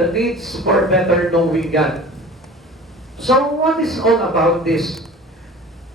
the needs for better knowing God. So, what is all about this?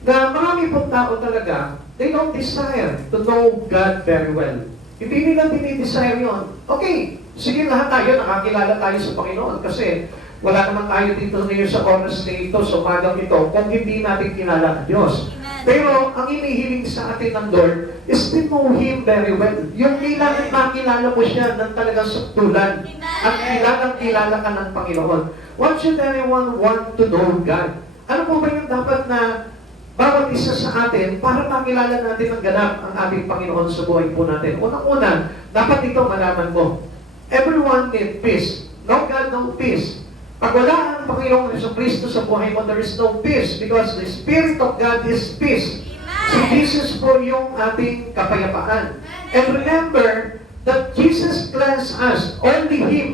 Na marami pong tao talaga, they don't desire to know God very well. Hindi nila dinidesire yun. Okay, sige lahat tayo, nakakilala tayo sa Panginoon kasi wala naman tayo dito ngayon sa oras na ito, sa umagang ito, kung hindi natin kilala ang Diyos. Pero ang inihiling sa atin ng Lord is to know Him very well. Yung kailangan makilala mo siya ng talagang saktulan. At kilala ka ng Panginoon. What should anyone want to know God? Ano po ba yung dapat na bawat isa sa atin para makilala natin ng ganap ang ating Panginoon sa buhay po natin? Unang-una, dapat ito malaman mo. Everyone need peace. No God, no peace. Pag wala ang Panginoong Jesucristo sa buhay mo, there is no peace because the Spirit of God is peace. Si Jesus po yung ating kapayapaan. And remember that Jesus cleansed us, only Him.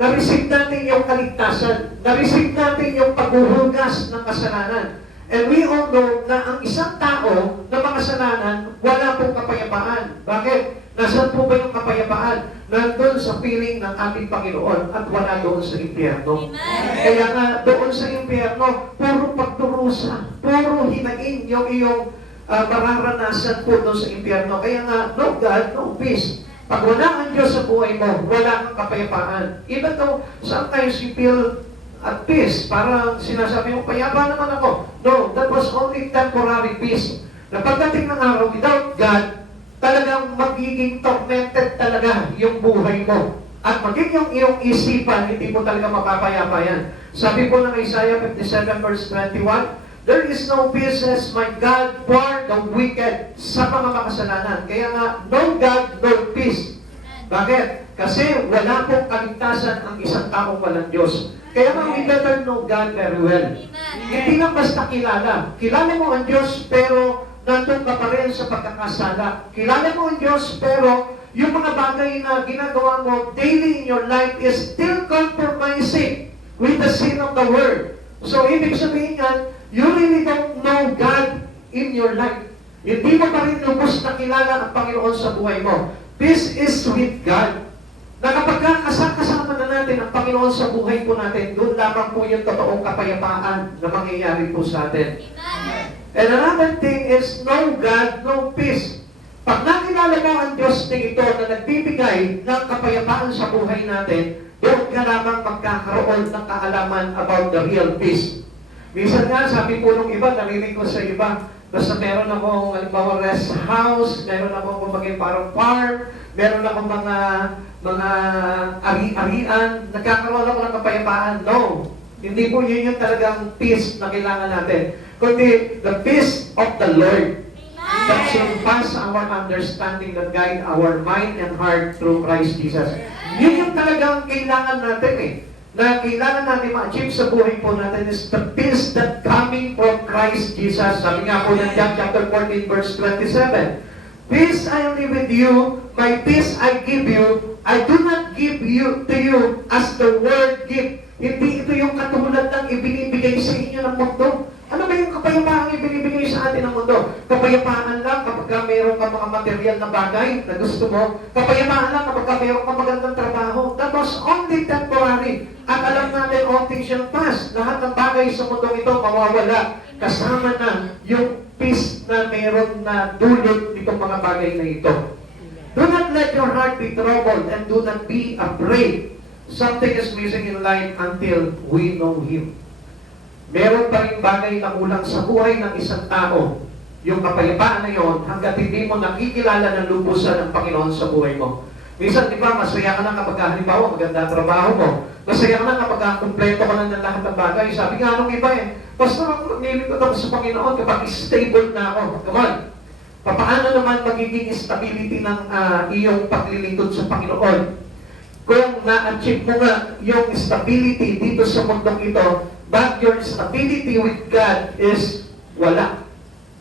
Na-receive natin yung kaligtasan. Na-receive natin yung paghuhugas ng kasalanan. And we all know na ang isang tao na makasalanan, wala pong kapayapaan. Bakit? Nasaan po ba yung kapayapaan? Nandun sa piling ng ating Panginoon at wala doon sa impyerno. Kaya nga, doon sa impyerno, puro pagturusa, puro hinain yung iyong mararanasan po doon sa impyerno. Kaya nga, no God, no peace. Pag wala ang Diyos sa buhay mo, wala kang kapayapaan. Even though sometimes you feel at peace, parang sinasabi mo, payapa naman ako. No, that was only temporary peace. Na pagdating ng araw, without God, talagang magiging tormented talaga yung buhay mo. At magiging yung iyong isipan, hindi mo talaga mapapayapa yan. Sabi po ng Isaiah 57 verse 21, there is no peace as my God for the wicked sa mga makasalanan. Kaya nga, no God, no peace. Bakit? Kasi wala pong kaligtasan ang isang taong walang Diyos. Kaya nga, we better know God very well. Hindi lang basta kilala. Kilala mo ang Diyos, pero nandun ka pa rin sa pagkakasala. Kilala mo ang Diyos, pero yung mga bagay na ginagawa mo daily in your life is still compromising with the sin of the world. So, ibig sabihin yan, you really don't know God in your life. Hindi mo pa rin lubos na kilala ang Panginoon sa buhay mo. This is with God. Na kapag kasama na natin ang Panginoon sa buhay po natin, doon lamang po yung totoong kapayapaan na mangyayari po sa atin. And another thing is, no God, no peace. Pag nakilala mo ang Diyos na ito na nagbibigay ng kapayapaan sa buhay natin, doon ka lamang magkakaroon ng kaalaman about the real peace. Minsan nga, sabi po nung iba, narinig ko sa iba, basta meron akong, halimbawa, rest house, meron akong kumagay parang farm, meron akong mga ari-arian, nagkakaroon ako ng kapayapaan. No. Hindi po yun yung talagang peace na kailangan natin. Kundi the peace of the Lord that surpass our understanding, that guide our mind and heart through Christ Jesus. Yun yung talagang kailangan natin eh. Na kailangan natin ma-achieve sa buhay po natin is the peace that coming from Christ Jesus. Sabi nga po ng John chapter 14 verse 27. Peace I leave with you, my peace I give you. I do not give you to you as the world give. Hindi ito yung katulad ng ibinibigay sa inyo ng mundo. Ano ba yung kapayapaan ibinibigay sa atin ng mundo? Kapayapaan lang kapag mayroon ka mga material na bagay na gusto mo. Kapayapaan lang kapag mayroon ka magandang trabaho. That was only temporary. At alam natin, all things shall pass. Lahat ng bagay sa mundong ito mawawala. Kasama na yung peace na mayroon na dulot nitong mga bagay na ito. Do not let your heart be troubled and do not be afraid. Something is missing in life until we know Him. Meron pa rin bagay na kulang sa buhay ng isang tao. Yung kapayapaan na yon, hanggat hindi mo nakikilala ng lubusan ng Panginoon sa buhay mo. Minsan, di ba, masaya ka na kapag halimbawa, maganda trabaho mo. Masaya ka na kapag kumpleto ka na ng lahat ng bagay. Sabi nga nung iba basta maglilingkod ako sa Panginoon kapag stable na ako. Come on. Paano naman magiging stability ng iyong paglilingkod sa Panginoon? Kung na-achieve mo nga yung stability dito sa mundong ito, but your stability with God is wala.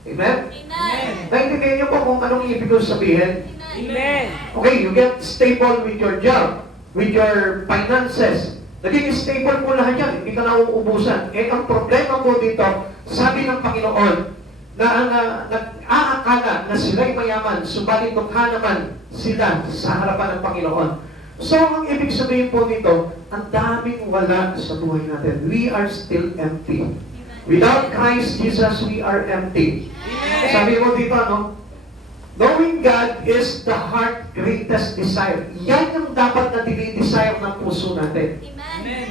Amen? Amen. Naintindihan niyo po kung anong ibig ko sabihin? Amen. Okay, you get stable with your job, with your finances. Naging stable po lahat yan, hindi ka na uubusan. Eh, ang problema po dito, sabi ng Panginoon, na nag-aakala na sila'y mayaman, subalit mukha naman sila sa harapan ng Panginoon. So, ang ibig sabihin po nito, ang daming wala sa buhay natin. We are still empty. Without Christ Jesus, we are empty. Sabi mo dito, ano? Knowing God is the heart greatest desire. Yan yung dapat na dinidesire ng puso natin.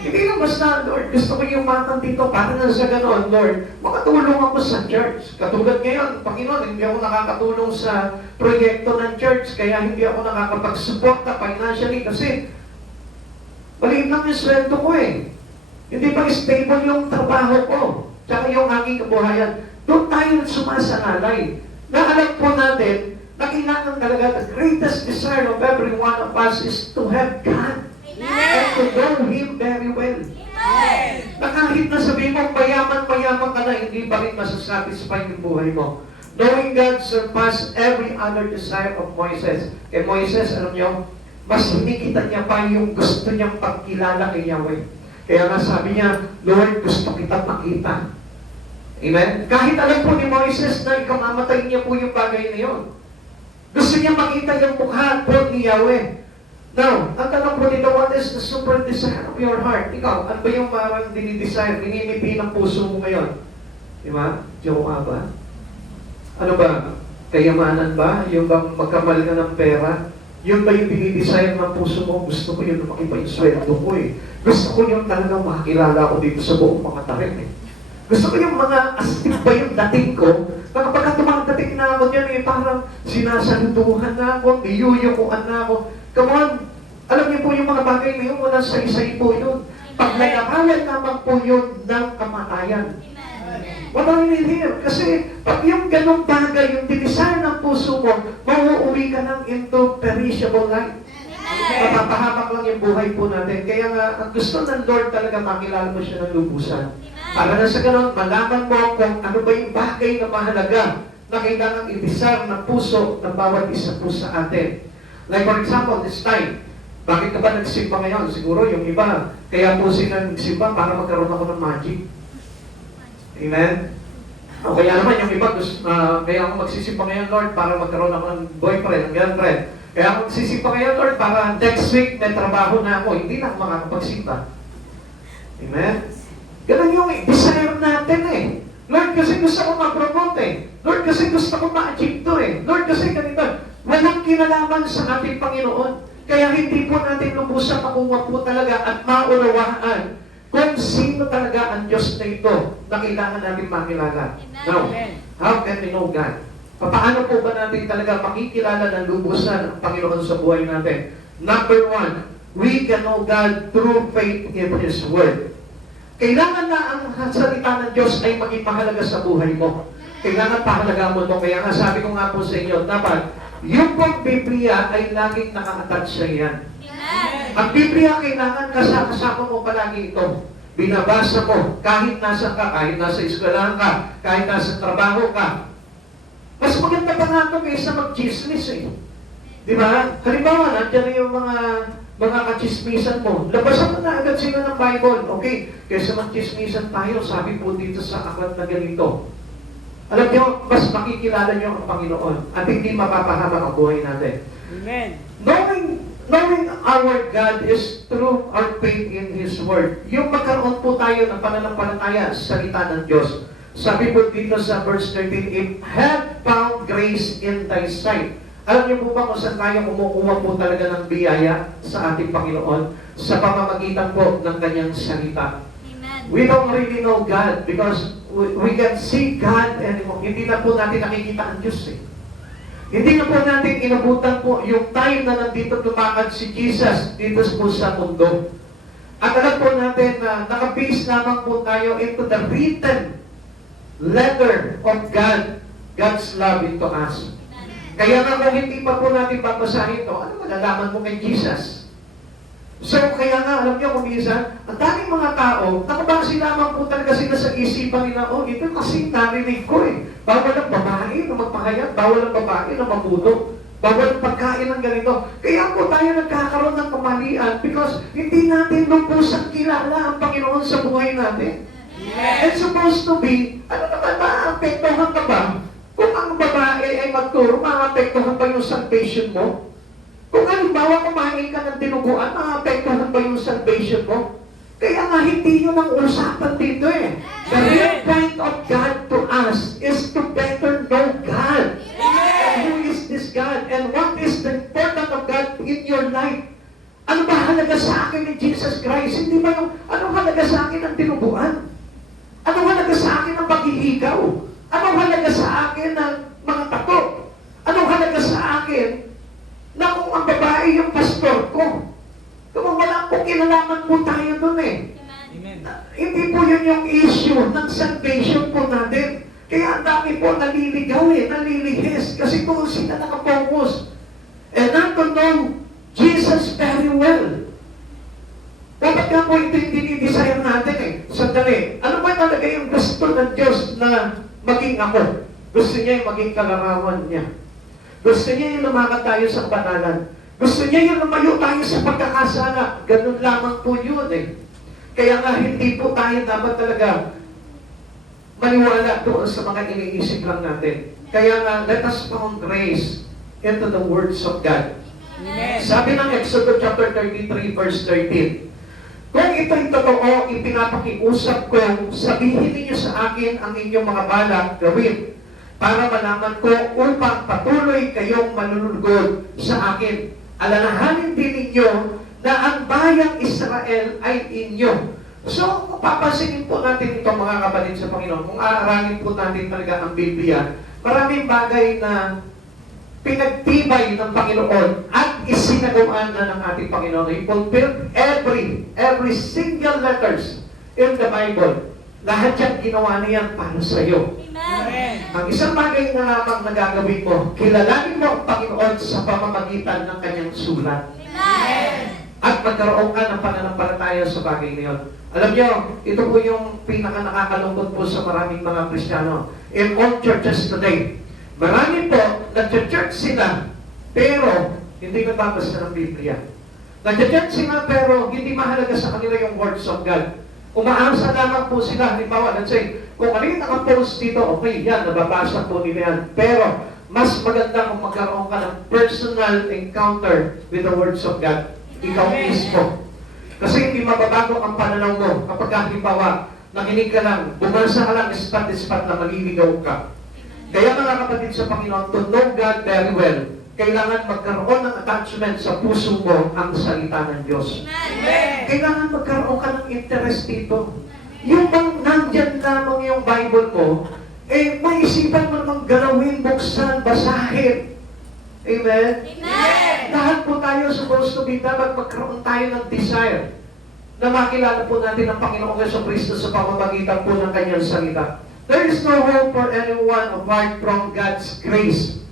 Hindi lang basta, Lord, gusto ko yung matang dito, para na sa ganoon, Lord, makatulong ako sa church. Katulad ngayon, Panginoon, hindi ako nakakatulong sa proyekto ng church, kaya hindi ako nakakapag-suporta financially kasi maliit lang yung sweldo ko eh. Hindi pa stable yung trabaho ko, tsaka yung aking kabuhayan. Doon tayo sumasangalay. Na alam po natin, na kailangan talaga, the greatest desire of every one of us is to have God. And to know Him very well. Na kahit na sabihin mo, mayaman ka na, hindi pa rin masasatisfy yung buhay mo. Knowing God surpassed every other desire of Moises. Kay Moises, alam nyo, mas hinikita niya pa yung gusto niyang pagkilala kay Yahweh. Kaya nga sabi niya, Lord, gusto kita makita. Amen? Kahit alam po ni Moises na ikamamatay niya po yung bagay na yun. Gusto niya makita yung mukha po ni Yahweh. Now, ang tanong po dito, what is the super desire of your heart? Ikaw, ano ba yung marang dinidesire, dinimipi ng puso mo ngayon? Di ba? Jowa ba? Ano ba? Kayamanan ba? Yung bang magkamal ka ng pera? Yun ba yung dinidesire ng puso mo? Gusto ko yun lumaki pa yung sweldo ko eh. Gusto ko yung talagang makakilala ko dito sa buong mga tarik eh. Gusto ko yung mga astig ba yung dating ko, na kapag tumatating na ako dyan eh, parang sinasalutuhan na ako, niyuyukuan na ako. Come on, alam niyo po yung mga bagay na yun, wala sa isa po yun. Paglalabanan naman po yun ng kamatayan. What I mean here? Kasi pag yung ganong bagay, yung dinisar ng puso mo, mauuwi ka ng into perishable life. Mapapahamak lang yung buhay po natin. Kaya nga, ang gusto ng Lord talaga makilala mo siya ng lubusan. Para na sa ganon, malaman mo kung ano ba yung bagay na mahalaga na kailangan i-desire ng puso ng bawat isa po sa atin. Like for example, this time, bakit ka ba nagsimba ngayon? Siguro yung iba, kaya po sila nagsimba para magkaroon ako ng magic. Amen? O kaya naman yung iba, kaya ako magsisimba ngayon, Lord, para magkaroon ako ng boyfriend, ng girlfriend. Kaya ako magsisimba ngayon, Lord, para next week may trabaho na ako. Hindi lang makakapagsimba. Amen? Ganun yung desire natin eh. Lord, kasi gusto ko ma-promote eh. Lord, kasi gusto ko ma-achieve to eh. Lord, kasi ganito. Walang kinalaman sa ating Panginoon. Kaya hindi po natin lubusan makuha po talaga at maunawaan kung sino talaga ang Diyos na ito na kailangan natin makilala. Now, how can we know God? Paano po ba natin talaga makikilala ng lubusan ang Panginoon sa buhay natin? Number one, we can know God through faith in His Word. Kailangan na ang salita ng Diyos ay maging mahalaga sa buhay mo. Kailangan pahalaga mo ito. Kaya nga sabi ko nga po sa inyo, dapat yung pong Biblia ay laging nakaka-touch sa iyan. Ang Biblia kailangan kasama mo palagi ito. Binabasa mo, kahit nasa ka, kahit nasa eskwelahan ka, kahit nasa trabaho ka. Mas maganda pa nga ito kaysa mag-chismis eh. Di ba? Halimbawa, nandiyan na yung mga kachismisan mo. Labasan mo na agad sila ng Bible. Okay, kaysa mag-chismisan tayo, sabi po dito sa aklat na ganito. Alam niyo, mas makikilala niyo ang Panginoon at hindi mapapahamak ang buhay natin. Amen. Knowing our God is through our faith in His Word. Yung magkaroon po tayo ng pananampalataya sa salita ng Diyos. Sabi po dito sa verse 13, if have found grace in thy sight. Alam niyo po ba kung saan tayo kumukuha po talaga ng biyaya sa ating Panginoon? Sa pamamagitan po ng kanyang salita. We don't really know God because we can see God anymore. Hindi na po natin nakikita ang Diyos eh. Hindi na po natin inabutan po yung time na nandito lumakad si Jesus dito po sa mundo. At alam po natin na nakabase lamang po tayo into the written letter of God, God's love into us. Kaya nga kung hindi pa po natin babasahin ito, ano malalaman mo kay Jesus? So, kaya nga, alam niyo kung minsan, ang daming mga tao, nakabase lamang po talaga sila sa isipan nila, oh, ito kasi narinig ko eh. Bawal ang babae na magpahayag, bawal ang babae na mamuto, bawal ang pagkain ng ganito. Kaya po tayo nagkakaroon ng kamalian because hindi natin lubusang kilala ang Panginoon sa buhay natin. It's supposed to be, ano naman, maapektuhan ka ba? Kung ang babae ay magturo, maapektuhan pa yung salvation mo? Kung halimbawa kumain ka ng dinuguan, maapektuhan ba yung salvation mo? Kaya nga hindi yun ang usapan dito eh. The real point of God to us is to better know God. And who is this God? And what is the importance of God in your life? Ano ba halaga sa akin ni Jesus Christ? Hindi ba yung, anong halaga sa akin ng dinuguan? Anong halaga sa akin ng paghihigaw? Anong halaga sa akin ng mga tato? Anong halaga sa akin na kung ang babae yung pastor ko? Kung wala pong kinalaman po tayo dun eh. Amen. Hindi po yun yung issue ng salvation po natin. Kaya ang dami po naliligaw eh, nalilihis. Kasi kung sila nakapokus. And not to know Jesus very well. Dapat nga po ito yung dinidesire natin eh. Sandali, ano ba talaga yung gusto ng Diyos na maging ako? Gusto niya yung maging kalarawan niya. Gusto niya yung lumakad tayo sa banalan. Gusto niya yung lumayo tayo sa pagkakasala. Ganun lamang po yun eh. Kaya nga hindi po tayo dapat talaga maniwala doon sa mga iniisip lang natin. Kaya nga, let us found grace into the words of God. Amen. Sabi ng Exodus chapter 33 verse 13, kung ito'y totoo, ipinapakiusap ko, sabihin ninyo sa akin ang inyong mga balak gawin para malaman ko upang patuloy kayong manunugod sa akin. Alalahanin din ninyo na ang bayang Israel ay inyo. So, kung papansinin po natin ito mga kapatid sa Panginoon, kung aaralin po natin talaga ang Biblia, maraming bagay na pinagtibay ng Panginoon at isinagawa na ng ating Panginoon. He fulfilled every single letters in the Bible. Lahat yan ginawa niya para sa iyo. Amen. Ang isang bagay na lamang na gagawin mo, kilalanin mo ang Panginoon sa pamamagitan ng kanyang sulat. Amen. At magkaroon ka ng pananampalataya sa bagay na yun. Alam niyo, ito po yung pinaka nakakalungkot po sa maraming mga Kristiyano. In all churches today, marami po, nag-church sila, pero hindi nagbabasa ng Biblia. Nag-church sila, pero hindi mahalaga sa kanila yung words of God. Umaasa lamang po sila, halimbawa, let's say, kung ano yung nakapost dito, okay, yan, nababasa po nila yan. Pero, mas maganda kung magkaroon ka ng personal encounter with the words of God. Ikaw mismo. Kasi hindi mababago ang pananaw mo kapag halimbawa, nakinig ka lang, bumasa ka lang, ispat-ispat na maliligaw ka. Kaya mga kapatid sa Panginoon, to know God very well, kailangan magkaroon ng attachment sa puso mo ang salita ng Diyos. Amen. Kailangan magkaroon ka ng interest dito. Yung bang nandyan lamang yung Bible mo, eh maisipan mo namang galawin, buksan, basahin. Amen? Amen. Lahat po tayo supposed to be, dapat magkaroon tayo ng desire na makilala po natin ang Panginoong Jesucristo sa pamamagitan po ng kanyang salita. There is no hope for anyone apart from God's grace.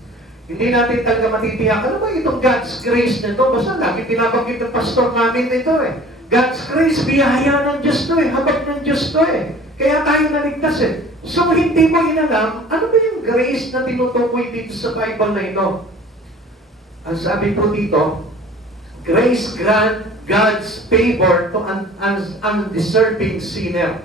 Hindi natin talaga matitiyak. Ano ba itong God's grace nito? Basta lagi pinabanggit ng pastor namin nito eh. God's grace, biyaya ng Diyos to eh. Habag ng Diyos to eh. Kaya tayo naligtas eh. So hindi mo inalam, ano ba yung grace na tinutukoy dito sa Bible na ito? Ang sabi po dito, grace grant God's favor to an undeserving sinner.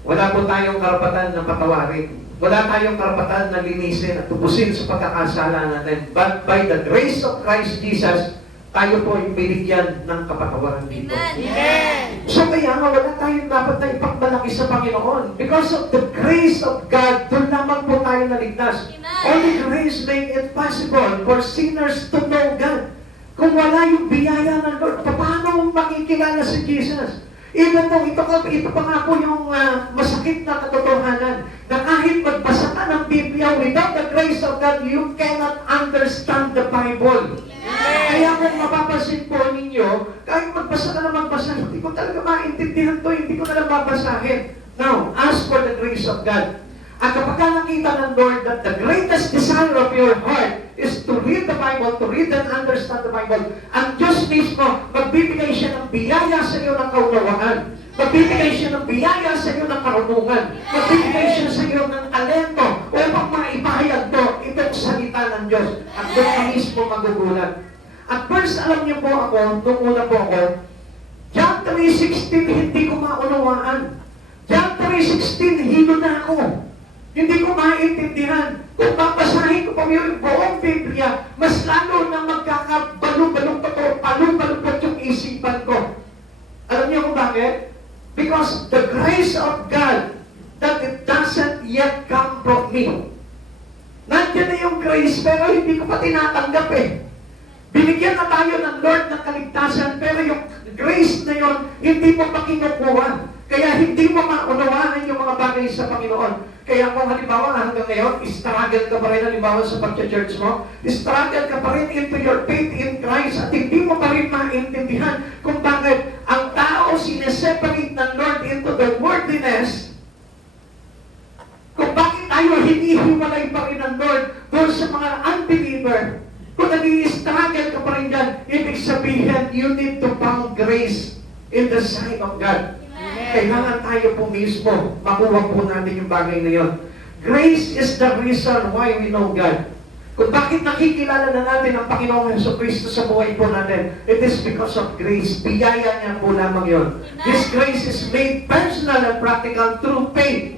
Wala po tayong karapatan na patawarin. Wala tayong karapatan na linisin at tubusin sa pagkakasala natin. But by the grace of Christ Jesus, tayo po ay binigyan ng kapatawaran dito. Amen. So kaya nga wala tayong dapat na ipagmalaki sa Panginoon. Because of the grace of God, doon lamang po tayo naligtas. Only grace make it possible for sinners to know God. Kung wala yung biyaya ng Lord, paano makikilala si Jesus? Even though ito pa nga po yung masakit na katotohanan na kahit magbasa ka ng Biblia, without the grace of God, you cannot understand the Bible. Kaya kung mapapansin po ninyo, kahit magbasa ka na magbasa, hindi ko talaga maintindihan to, hindi ko na lang babasahin. Now, ask for the grace of God. At kapag nakita ng Lord that the greatest desire of your heart is to read the Bible, to read and understand the Bible, ang Diyos mismo, magbibigay siya ng biyaya sa iyo ng kaunawaan. Magbibigay siya ng biyaya sa iyo ng karunungan. Magbibigay siya sa iyo ng talento upang maipahayag mo itong salita ng Diyos. At doon ka mismo magugulat. At first, alam niyo po ako, nung una po ako, John 3:16, hindi ko maunawaan. John 3:16, hilo na ako. Hindi ko maintindihan. Kung babasahin ko pa yung buong Biblia, mas lalo na magkakabalong-balong palong-balong yung isipan ko. Alam niyo kung bakit? Because the grace of God, that it doesn't yet come from me. Nandiyan na yung grace, pero hindi ko pa tinatanggap eh. Binigyan na tayo ng Lord ng kaligtasan, pero yung grace na yon hindi mo pa kinukuha. Kaya hindi mo maunawaan yung mga bagay sa Panginoon. Kaya kung halimbawa hanggang ngayon, struggle ka pa rin halimbawa sa pag-church mo, struggle ka pa rin into your faith in Christ at hindi mo pa rin maintindihan kung bakit ang tao sineseparate ng Lord into the worldliness, kung bakit tayo hinihiwalay pa rin ng Lord doon sa mga unbeliever. Kung nag-i-struggle ka pa rin dyan, ibig sabihin, you need to found grace in the sight of God. Kailangan tayo po mismo, makuha po natin yung bagay na yun. Grace is the reason why we know God. Kung bakit nakikilala na natin ang Panginoong Jesucristo sa buhay po natin, it is because of grace. Biyaya niya po lamang yun. This grace is made personal and practical through faith.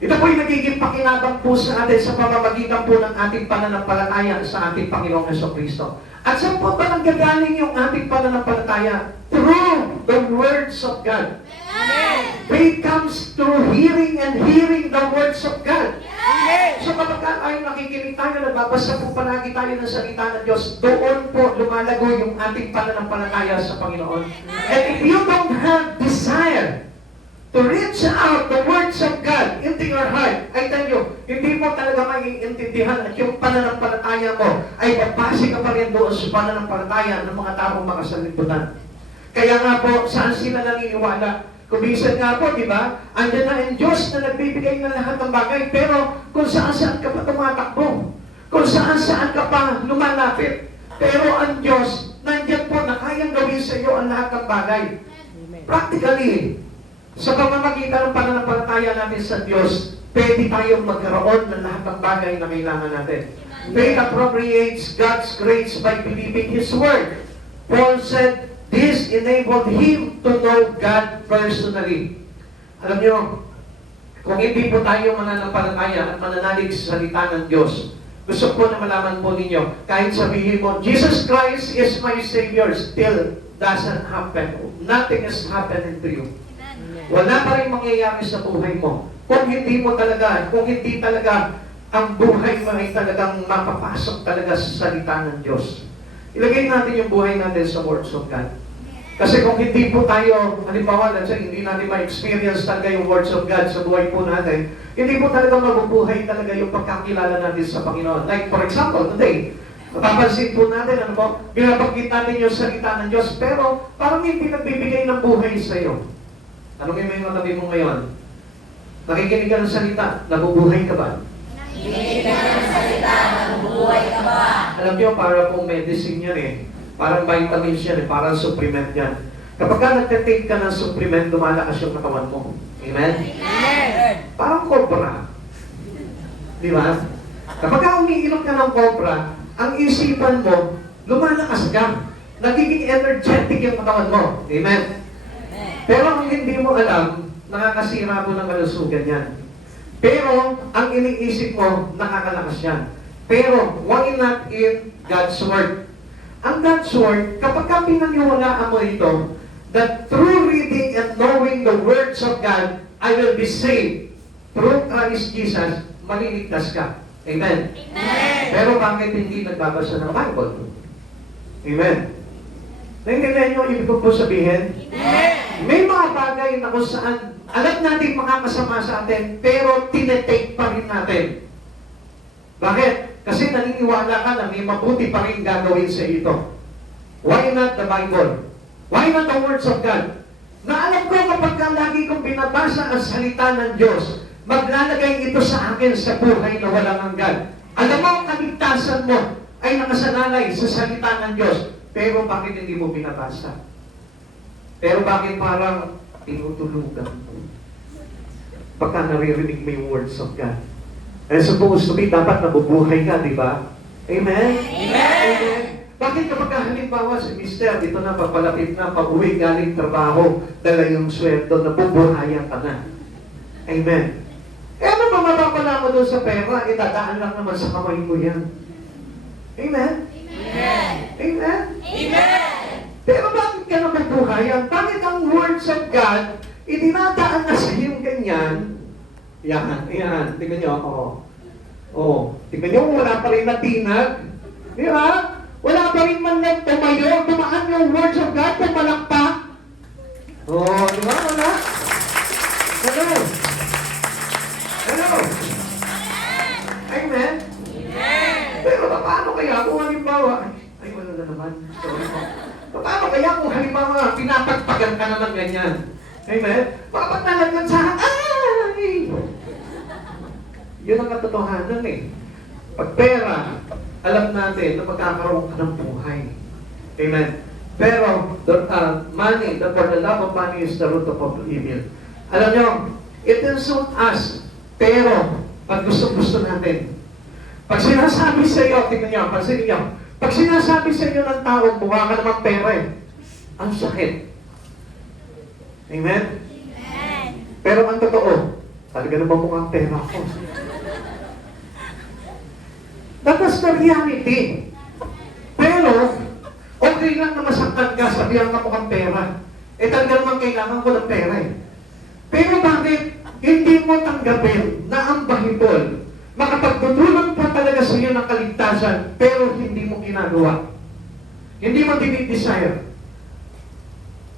Ito po yung nagiging pakinabang po sa atin sa pamamagitan po ng ating pananampalataya sa ating Panginoong Jesucristo. At saan po ba nanggagaling yung ating pananampalataya? Through the words of God. Faith comes through hearing and hearing the words of God. So kapag tayo nakikinig tayo, nagbabasa po palagi tayo ng salita ng Diyos, doon po lumalago yung ating pananampalataya sa Panginoon. And if you don't have desire to reach out the words of God into your heart, I tell you, hindi mo talaga maiintindihan at yung pananampalataya mo ay babase ka pa rin doon sa pananampalataya ng mga taong makasalibutan. Kaya nga po, saan sila naniniwala? Kung minsan nga po, di ba, andyan na ang Diyos na nagbibigay ng lahat ng bagay, pero kung saan-saan ka pa tumatakbo, kung saan-saan ka pa lumalapit, pero ang Diyos, nandyan po na kayang gawin sa iyo ang lahat ng bagay. Practically, sa pamamagitan ng pananampalataya natin sa Diyos, pwede tayong magkaroon ng lahat ng bagay na kailangan natin. Faith appropriates God's grace by believing His Word. Paul said, this enabled him to know God personally. Alam niyo, kung hindi po tayo mananampalataya at mananalig sa salita ng Diyos, gusto ko na malaman po ninyo, kahit sabihin mo, Jesus Christ is my Savior, still doesn't happen. Nothing has happened to you. Wala pa rin mangyayari sa buhay mo. Kung hindi talaga ang buhay mo ay talagang mapapasok talaga sa salita ng Diyos. Ilagay natin yung buhay natin sa words of God. Kasi kung hindi po tayo, halimbawa, hindi natin ma-experience talaga yung words of God sa buhay po natin, hindi po talaga mabubuhay talaga yung pagkakilala natin sa Panginoon. Like, for example, today, mapapansin po natin, binabanggit natin yung salita ng Diyos, pero parang hindi nagbibigay ng buhay sa iyo. Tanungin mo yung katabi mo ngayon, nakikinig ka ng salita, nabubuhay ka ba? Nakikinig ka ng salita, nabubuhay ka ba? Alam niyo, para pong medicine yan eh. Parang vitamins yan eh, parang supplement yan. Kapag ka nagtitake ka ng supplement, lumalakas yung katawan mo. Amen? Amen. Parang cobra. Di ba? Kapag ka umiinom ka ng cobra, ang isipan mo, lumalakas ka. Nagiging energetic yung katawan mo. Amen? Pero kung hindi mo alam, nakakasira mo ng kalusugan yan. Pero ang iniisip mo, nakakalakas yan. Pero why not in God's Word? Ang God's Word, kapag ka pinaniwalaan mo ito, that through reading and knowing the words of God, I will be saved. Through Christ Jesus, maliligtas ka. Amen? Amen. Pero bakit hindi nagbabasa ng Bible? Amen? Naintindihan niyo ibig ko po sabihin? Amen. May mga bagay na kung saan alam natin makakasama sa atin, pero tinetake pa rin natin. Bakit? Kasi naniniwala ka na may mabuti pa rin gagawin sa ito. Why not the Bible? Why not the words of God? Na alam ko kapag lagi kong binabasa ang salita ng Diyos, maglalagay ito sa akin sa buhay na walang hanggan. Alam mo, ang kaligtasan mo ay nakasanalay sa salita ng Diyos. Pero bakit hindi mo binabasa? Pero bakit parang tinutulugan mo? Pagka naririnig mo yung words of God. And supposed to be, dapat nabubuhay ka, di ba? Amen? Amen? Bakit kapag halimbawa si Mister, dito na papalapit na, pag-uwi galing trabaho, dala yung sweldo, nabubuhayan ka na? Amen? Eh ano ba wala mo doon sa pera, itadaan lang naman sa kamay mo yan. Amen? Amen. Amen? Amen. Pero bakit ka nabubuhayan? Bakit ang words of God, itinadaan na sa iyong ganyan? Yan, yan. Tingnan niyo ako. Tingnan niyo, wala pa rin natinag. Di ba? Wala pa rin man lang tumayo. Tumaan yung words of God, pumalakpak. Di ba? Wala? Hello? Hello? Amen? Pero paano kaya kung halimbawa, ay wala na naman, sorry po. Paano kaya kung halimbawa, pinapagpagan ka na ng ganyan? Amen? Bakit nalagyan sa ay! Yun ang katotohanan eh. Pag pera, alam natin na magkakaroon ka ng buhay. Amen? Pero, money, for the love of money is the root of all evil. Alam nyo, it will suit us. Pero, pag gusto natin, pag sinasabi sa iyo, tingnan nyo, pansin nyo, pag sinasabi sa inyo ng tao, mukha ka naman pera eh, ang sakit. Amen? Amen. Pero ang totoo, talaga naman mukhang pera ko. That was the reality. Pero, okay lang na masaktan ka, sabihan ka mukhang pera. Talaga naman kailangan ko ng pera eh. Pero bakit hindi mo tanggapin na ang Bahibol makapagtutulong pa talaga sa iyo ng kaligtasan, pero hindi mo ginagawa. Hindi mo dinidesire.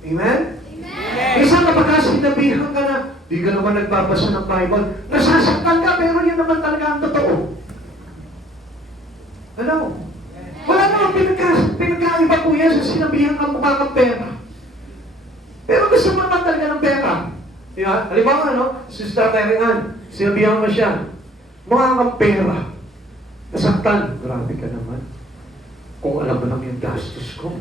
Amen? Amen. Isa na baka sinabihan ka na, di ka naman nagbabasa ng Bible, nasasaktan ka, pero yun naman talaga ang totoo. Ano? Wala naman pinagkaiba po yan sa sinabihan ka mukha kang pera. Pero gusto mo naman talaga ng pera. Di ba? Halimbawa, Sister Mary Ann, sinabihan mo siya, mukha kang pera. Nasaktan. Grabe ka naman. Kung alam mo lang yung gastos ko.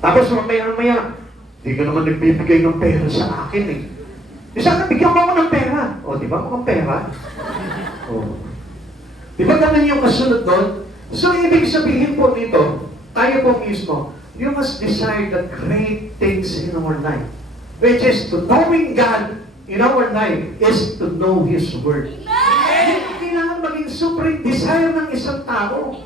Tapos mamaya, di ka naman nagbibigay ng pera sa akin eh. Sana bigyan mo ako ng pera. Di ba mukhang pera? Di ba ganun yung kasunod doon? So, ibig sabihin po nito, tayo po mismo, you must desire the great things in our life. Which is to knowing God in our life is to know His Word. Yung kailangan maging supreme desire ng isang tao.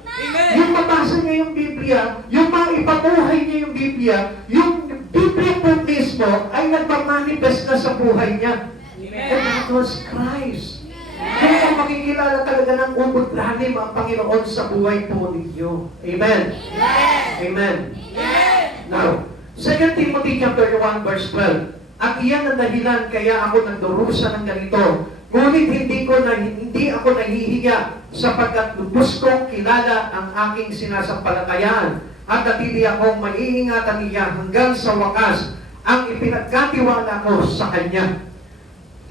Yung mabasa niya yung Biblia, yung maipabuhay niya yung Biblia, yung Biblia po mismo ay nagmamanifest na sa buhay niya. And that was Christ. Kaya makikilala talaga ng ubod lalim ang Panginoon sa buhay po ninyo. Amen? Amen. Now, 2 Timothy chapter 1 verse 12. At iyan ang dahilan kaya ako nagdurusa ng ganito. Ngunit hindi ako nahihiya sapagkat lubos kong kilala ang aking sinasampalatayaan at natili akong maiingatan niya hanggang sa wakas ang ipinagkatiwala ko sa Kanya.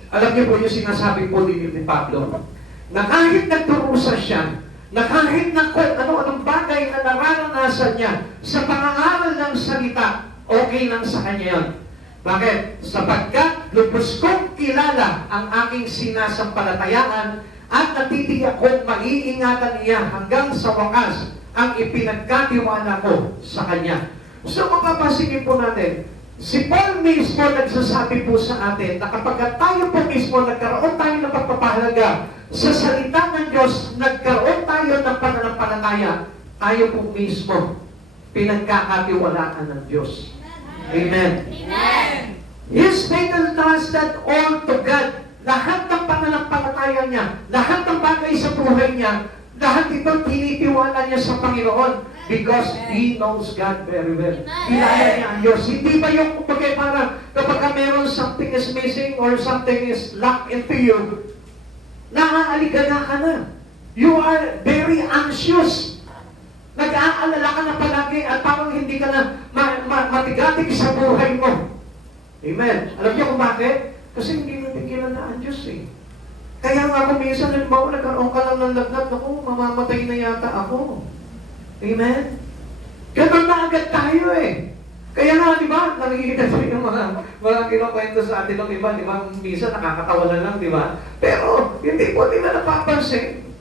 Alam niyo po yung sinasabi po ni Pablo, na kahit nagdurusa siya, na kahit na kung ano-anong bagay na nararanasan niya sa pangangaral ng salita, okay lang sa kanya yun. Bakit? Sapagkat lubos kong kilala ang aking sinasampalatayaan at natitiyak kong maiingatan niya hanggang sa wakas ang ipinagkatiwala ko sa kanya. So mapapasigin po natin, si Paul mismo nagsasabi po sa atin na kapag tayo po mismo nagkaroon tayo ng pagpapahalaga sa salita ng Diyos, nagkaroon tayo ng pananampalataya, tayo po mismo pinagkakatiwalaan ng Diyos. Amen. Amen. His faith entrusted all to God. Lahat ng pananampalataya niya, lahat ng bagay sa buhay niya, lahat ito tinitiwala niya sa Panginoon because he knows God very well. Kilala niya ang Diyos. Hindi ba yung kumbaga parang kapag meron something is missing or something is locked into you, naaaligala ka na. You are very anxious. Nag-aalala ka na palagi at parang hindi ka na matigatig sa buhay mo. Amen. Alam niyo kung bakit? Kasi hindi natin kilala ang Diyos eh. Kaya nga kung minsan, halimbawa, nagkaroon ka lang ng lagnat, ako, mamamatay na yata ako. Amen? Ganun na agad tayo eh. Kaya nga, di ba, nakikita ko yung mga kinukwento sa atin ng iba, di ba, minsan nakakatawa na lang, di ba? Pero, hindi po nila napapansin.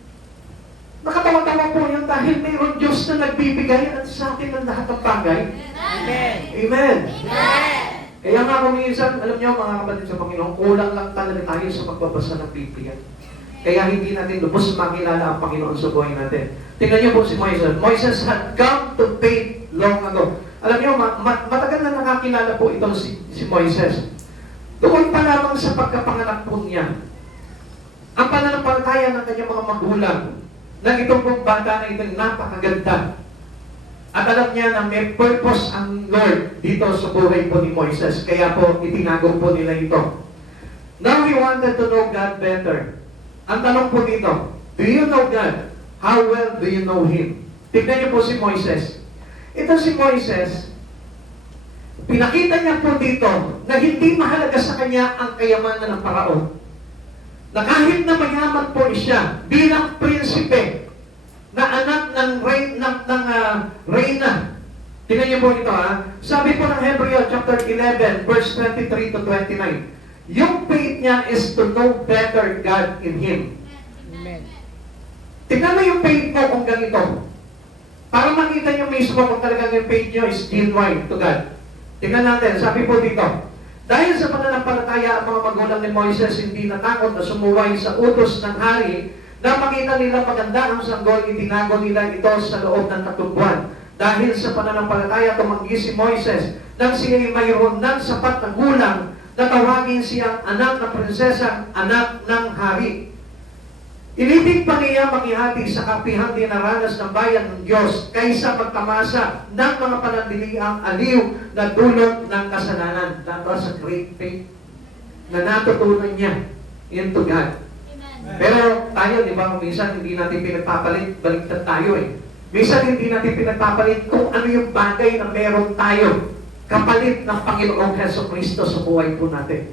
Nakatawa-tawa po yan dahil mayroon Diyos na nagbibigay at sa atin ng lahat ng bagay. Amen. Amen. Amen. Kaya nga kung minsan, alam niyo mga kapatid sa Panginoon, kulang lang talaga tayo sa pagbabasa ng Biblia. Kaya hindi natin lubos makilala ang Panginoon sa buhay natin. Tingnan niyo po si Moises. Moises had come to faith long ago. Alam niyo, matagal na nakakilala po itong si Moises. Doon pa lamang sa pagkapanganak po niya, ang pananampalataya ng kanyang mga magulang, na itong pong bata na itong napakaganda. At alam niya na may purpose ang Lord dito sa buhay po ni Moises. Kaya po, itinago po nila ito. Now he wanted to know God better. Ang tanong po dito, do you know God? How well do you know Him? Tignan niyo po si Moises. Ito si Moises, pinakita niya po dito na hindi mahalaga sa kanya ang kayamanan ng Paraon. Na kahit na mayaman po siya bilang prinsipe na anak ng reyna. Tingnan niyo po ito ha. Sabi po ng Hebreo chapter 11 verse 23 to 29. Yung faith niya is to know better God in Him. Amen. Tingnan mo yung faith mo kung ganito. Para makita niyo mismo kung talagang yung faith niyo is genuine to God. Tingnan natin, sabi po dito, dahil sa pananampalataya ang mga magulang ni Moises hindi natakot na sumuway sa utos ng hari na makita nila maganda ang sanggol, itinago nila ito sa loob ng katubuan. Dahil sa pananampalataya tumanggi si Moises nang siya ay mayroon ng sapat na gulang na tawagin siyang anak ng prinsesa, anak ng hari. Inibig pa niya makihati sa kapihang dinaranas ng bayan ng Diyos kaysa magtamasa ng mga panandiliang aliw na dulot ng kasalanan. That was a great faith na natutunan niya into God. Pero tayo, di ba, minsan hindi natin pinagpapalit, baliktad tayo eh. Minsan hindi natin pinagpapalit kung ano yung bagay na meron tayo kapalit ng Panginoong Jesucristo sa buhay po natin.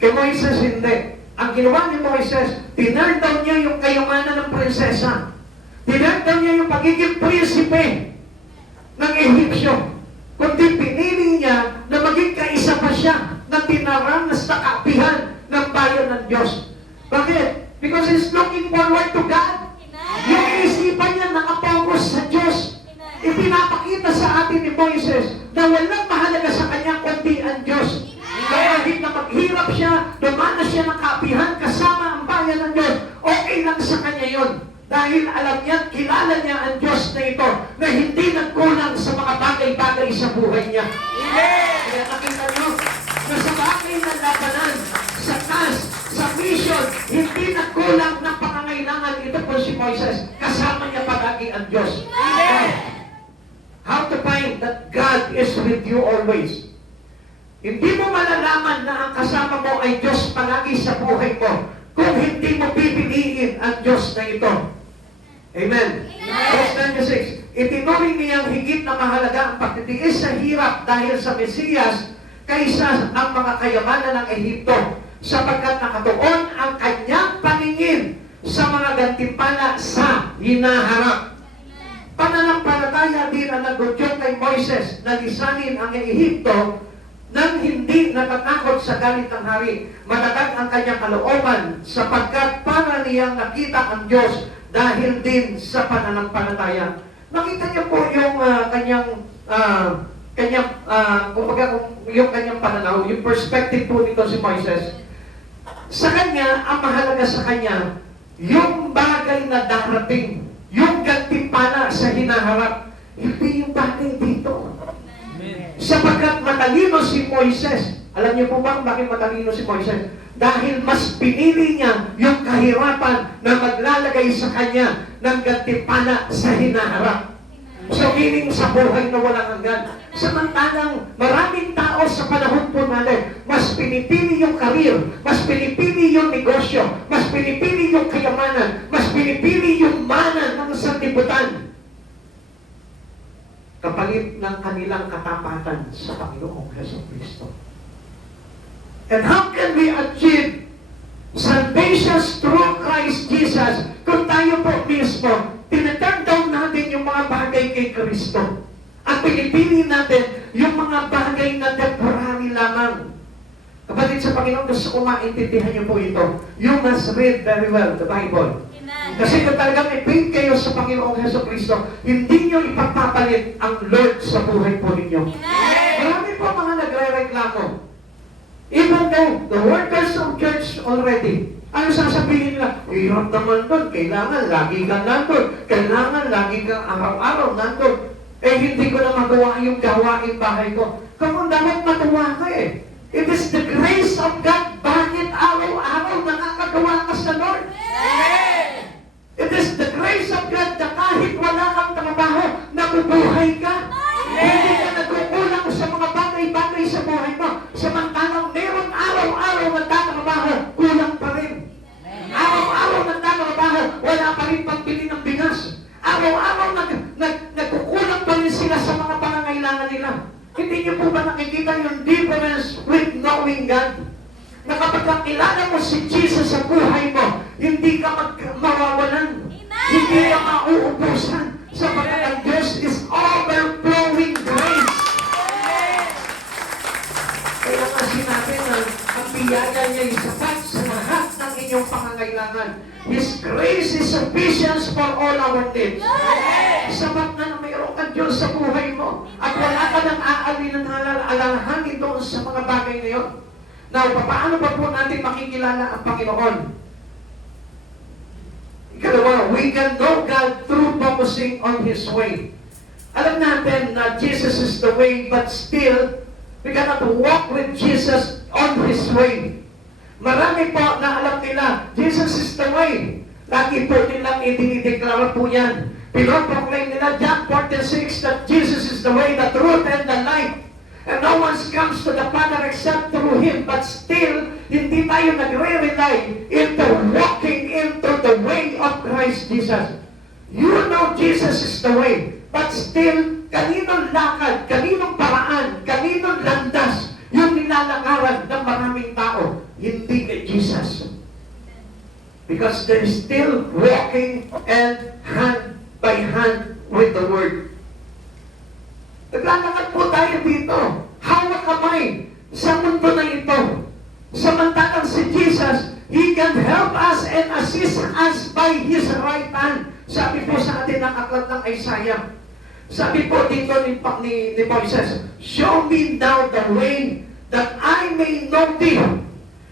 Kay Moises hindi. Ang ginawa ni Moises, tinurn down niya yung kayamanan ng prinsesa. Tinurn down niya yung pagiging prinsipe ng Ehipsyo. Kundi pinili niya na maging kaisa pa siya na tinaranas na kaapihan ng bayan ng Diyos. Bakit? Because he's looking forward to God. Yung isipan niya nakapokus sa Diyos. Ipinapakita sa atin ni Moises na walang mahalaga sa kanya kundi ang Diyos. Kaya kahit na maghirap siya, dumanas siya ng kaapihan kasama ang bayan ng Diyos, okay lang sa kanya yon. Dahil alam niya, kilala niya ang Diyos na ito, na hindi nagkulang sa mga bagay-bagay sa buhay niya. Kaya nakita niyo, na sa bagay ng labanan, sa task, sa mission, hindi nagkulang ng pangangailangan. Ito po si Moises, kasama niya palagi ang Diyos. How to find that God is with you always? Hindi mo malalaman na ang kasama mo ay Diyos palagi sa buhay mo kung hindi mo pipiliin ang Diyos na ito. Amen. Verse 96, itinuring niyang higit na mahalaga ang pagtitiis sa hirap dahil sa Mesiyas kaysa ang mga kayamanan ng Ehipto, sapagkat nakatuon ang kanyang paningin sa mga gantimpala sa hinaharap. Pananampalataya din ang nagdudyok kay Moises na lisanin ang Ehipto nang hindi natatakot sa galit ng hari. Matatag ang kanyang kalooban sapagkat para niyang nakita ang Diyos dahil din sa pananampalataya. Nakita niyo po yung yung kanyang pananaw, yung perspective po nito si Moises. Sa kanya, ang mahalaga sa kanya, yung bagay na darating, yung gantimpala sa hinaharap, hindi yung bagay dito. Sapagkat matalino si Moises. Alam niyo po ba bakit matalino si Moises? Dahil mas pinili niya yung kahirapan na maglalagay sa kanya ng gantimpala sa hinaharap. So meaning sa buhay na walang hanggan. Samantalang maraming tao sa panahon po natin, mas pinipili yung karir, mas pinipili yung negosyo, mas pinipili yung kayamanan, mas pinipili yung mana ng sanlibutan kapalit ng kanilang katapatan sa Panginoong Jesucristo. And how can we achieve salvation through Christ Jesus kung tayo po mismo tinaturn down natin yung mga bagay kay Kristo at pinipili natin yung mga bagay na temporary lamang? Kapatid sa Panginoon, gusto ko maintindihan niyo po ito. You must read very well the Bible. Kasi kung talagang may faith kayo sa Panginoong Jesucristo, hindi nyo ipagpapalit ang Lord sa buhay po ninyo. Marami po mga nagre-reklamo. know the workers of church already. Ano sasabihin nila? Hirap naman doon. Kailangan lagi kang nandun. Kailangan lagi kang araw-araw nandun. Eh, hindi ko na magawa yung gawain bahay ko. Kung dapat matuwa ka eh. It is the grace of God. Bakit araw-araw nakakagawa ka sa Lord? It is the grace of God na kahit wala kang trabaho, nabubuhay ka. Hindi ka nagkukulang sa mga bagay-bagay sa buhay mo. Samantalang meron araw-araw nagtatrabaho, kulang pa rin. Araw-araw nagtatrabaho, wala pa rin pagbili ng bigas. Araw-araw nagkukulang pa rin sila sa mga pangangailangan nila. Hindi niyo po ba nakikita yung difference with knowing God? Na kapag kakilala mo si Jesus sa buhay mo, hindi ka mawawalan. Hindi ka mauubusan. Sapagkat ang Diyos is overflowing grace. Kaya nga sinabi na ang biyaya niya ay sapat sa lahat ng inyong pangangailangan. His grace is sufficient for all our needs. Sapat na mayroon kang Diyos sa buhay mo at wala ka nang alalahanin doon sa mga bagay na yun. Now, paano pa po natin makikilala ang Panginoon? Ikalawa, we can know God through focusing on His way. Alam natin na Jesus is the way, but still, we cannot walk with Jesus on His way. Marami po na alam nila, Jesus is the way. Lagi po nilang idinideklara po yan. Pinoproclaim nila, John 14:6, that Jesus is the way, the truth, and the life. And no one comes to the Father except through Him. But still, hindi tayo nagre-rely into walking into the way of Christ Jesus. You know Jesus is the way. But still, kaninong lakad, kaninong paraan, kaninong landas, yung nilalakaran ng maraming tao, hindi kay Jesus. Because they're still walking and hand by hand with the Word. Naglalakad po tayo dito. Hawak kamay sa mundo na ito. Samantalang si Jesus, He can help us and assist us by His right hand. Sabi po sa atin ng aklat ng Isaiah. Sabi po dito ni Moises, show me now the way that I may know Thee.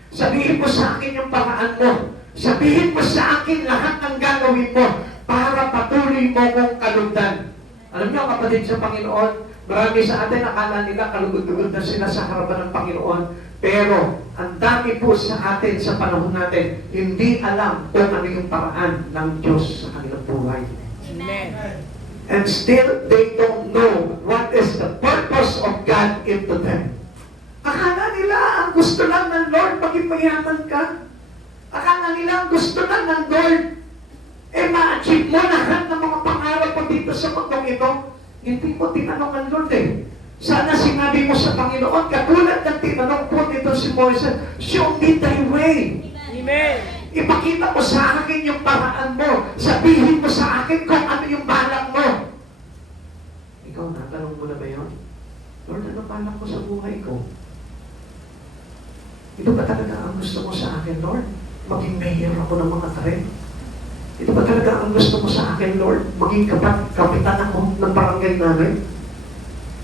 Sabihin mo sa akin yung paraan mo. Sabihin mo sa akin lahat ng gagawin mo para patuloy mo kong kalugdan. Alam niyo kapatid sa Panginoon, marami sa atin akala nila kalugod-lugod na sila sa harapan ng Panginoon. Pero ang dami po sa atin sa panahon natin, hindi alam kung ano yung paraan ng Diyos sa kanilang buhay. Amen. And still, they don't know what is the purpose of God into them. Akala nila ang gusto lang ng Lord maging mayaman ka. Akala nila ang gusto lang ng Lord ma-achieve mo lahat ng mga pangarap mo dito sa mundong ito. Hindi mo tinanong ang Lord eh. Sana sinabi mo sa Panginoon, katulad ng tinanong po dito si Moises, show me thy way. Amen. Ipakita mo sa akin yung paraan mo. Sabihin mo sa akin kung ano yung balak mo. Ikaw, natanong mo na ba yun? Lord, ano balak mo sa buhay ko? Ito ba talaga ang gusto mo sa akin, Lord? Maging mayor ako ng mga tren? Ito ba talaga ang gusto mo sa akin, Lord? Maging kapitan ako ng barangay namin?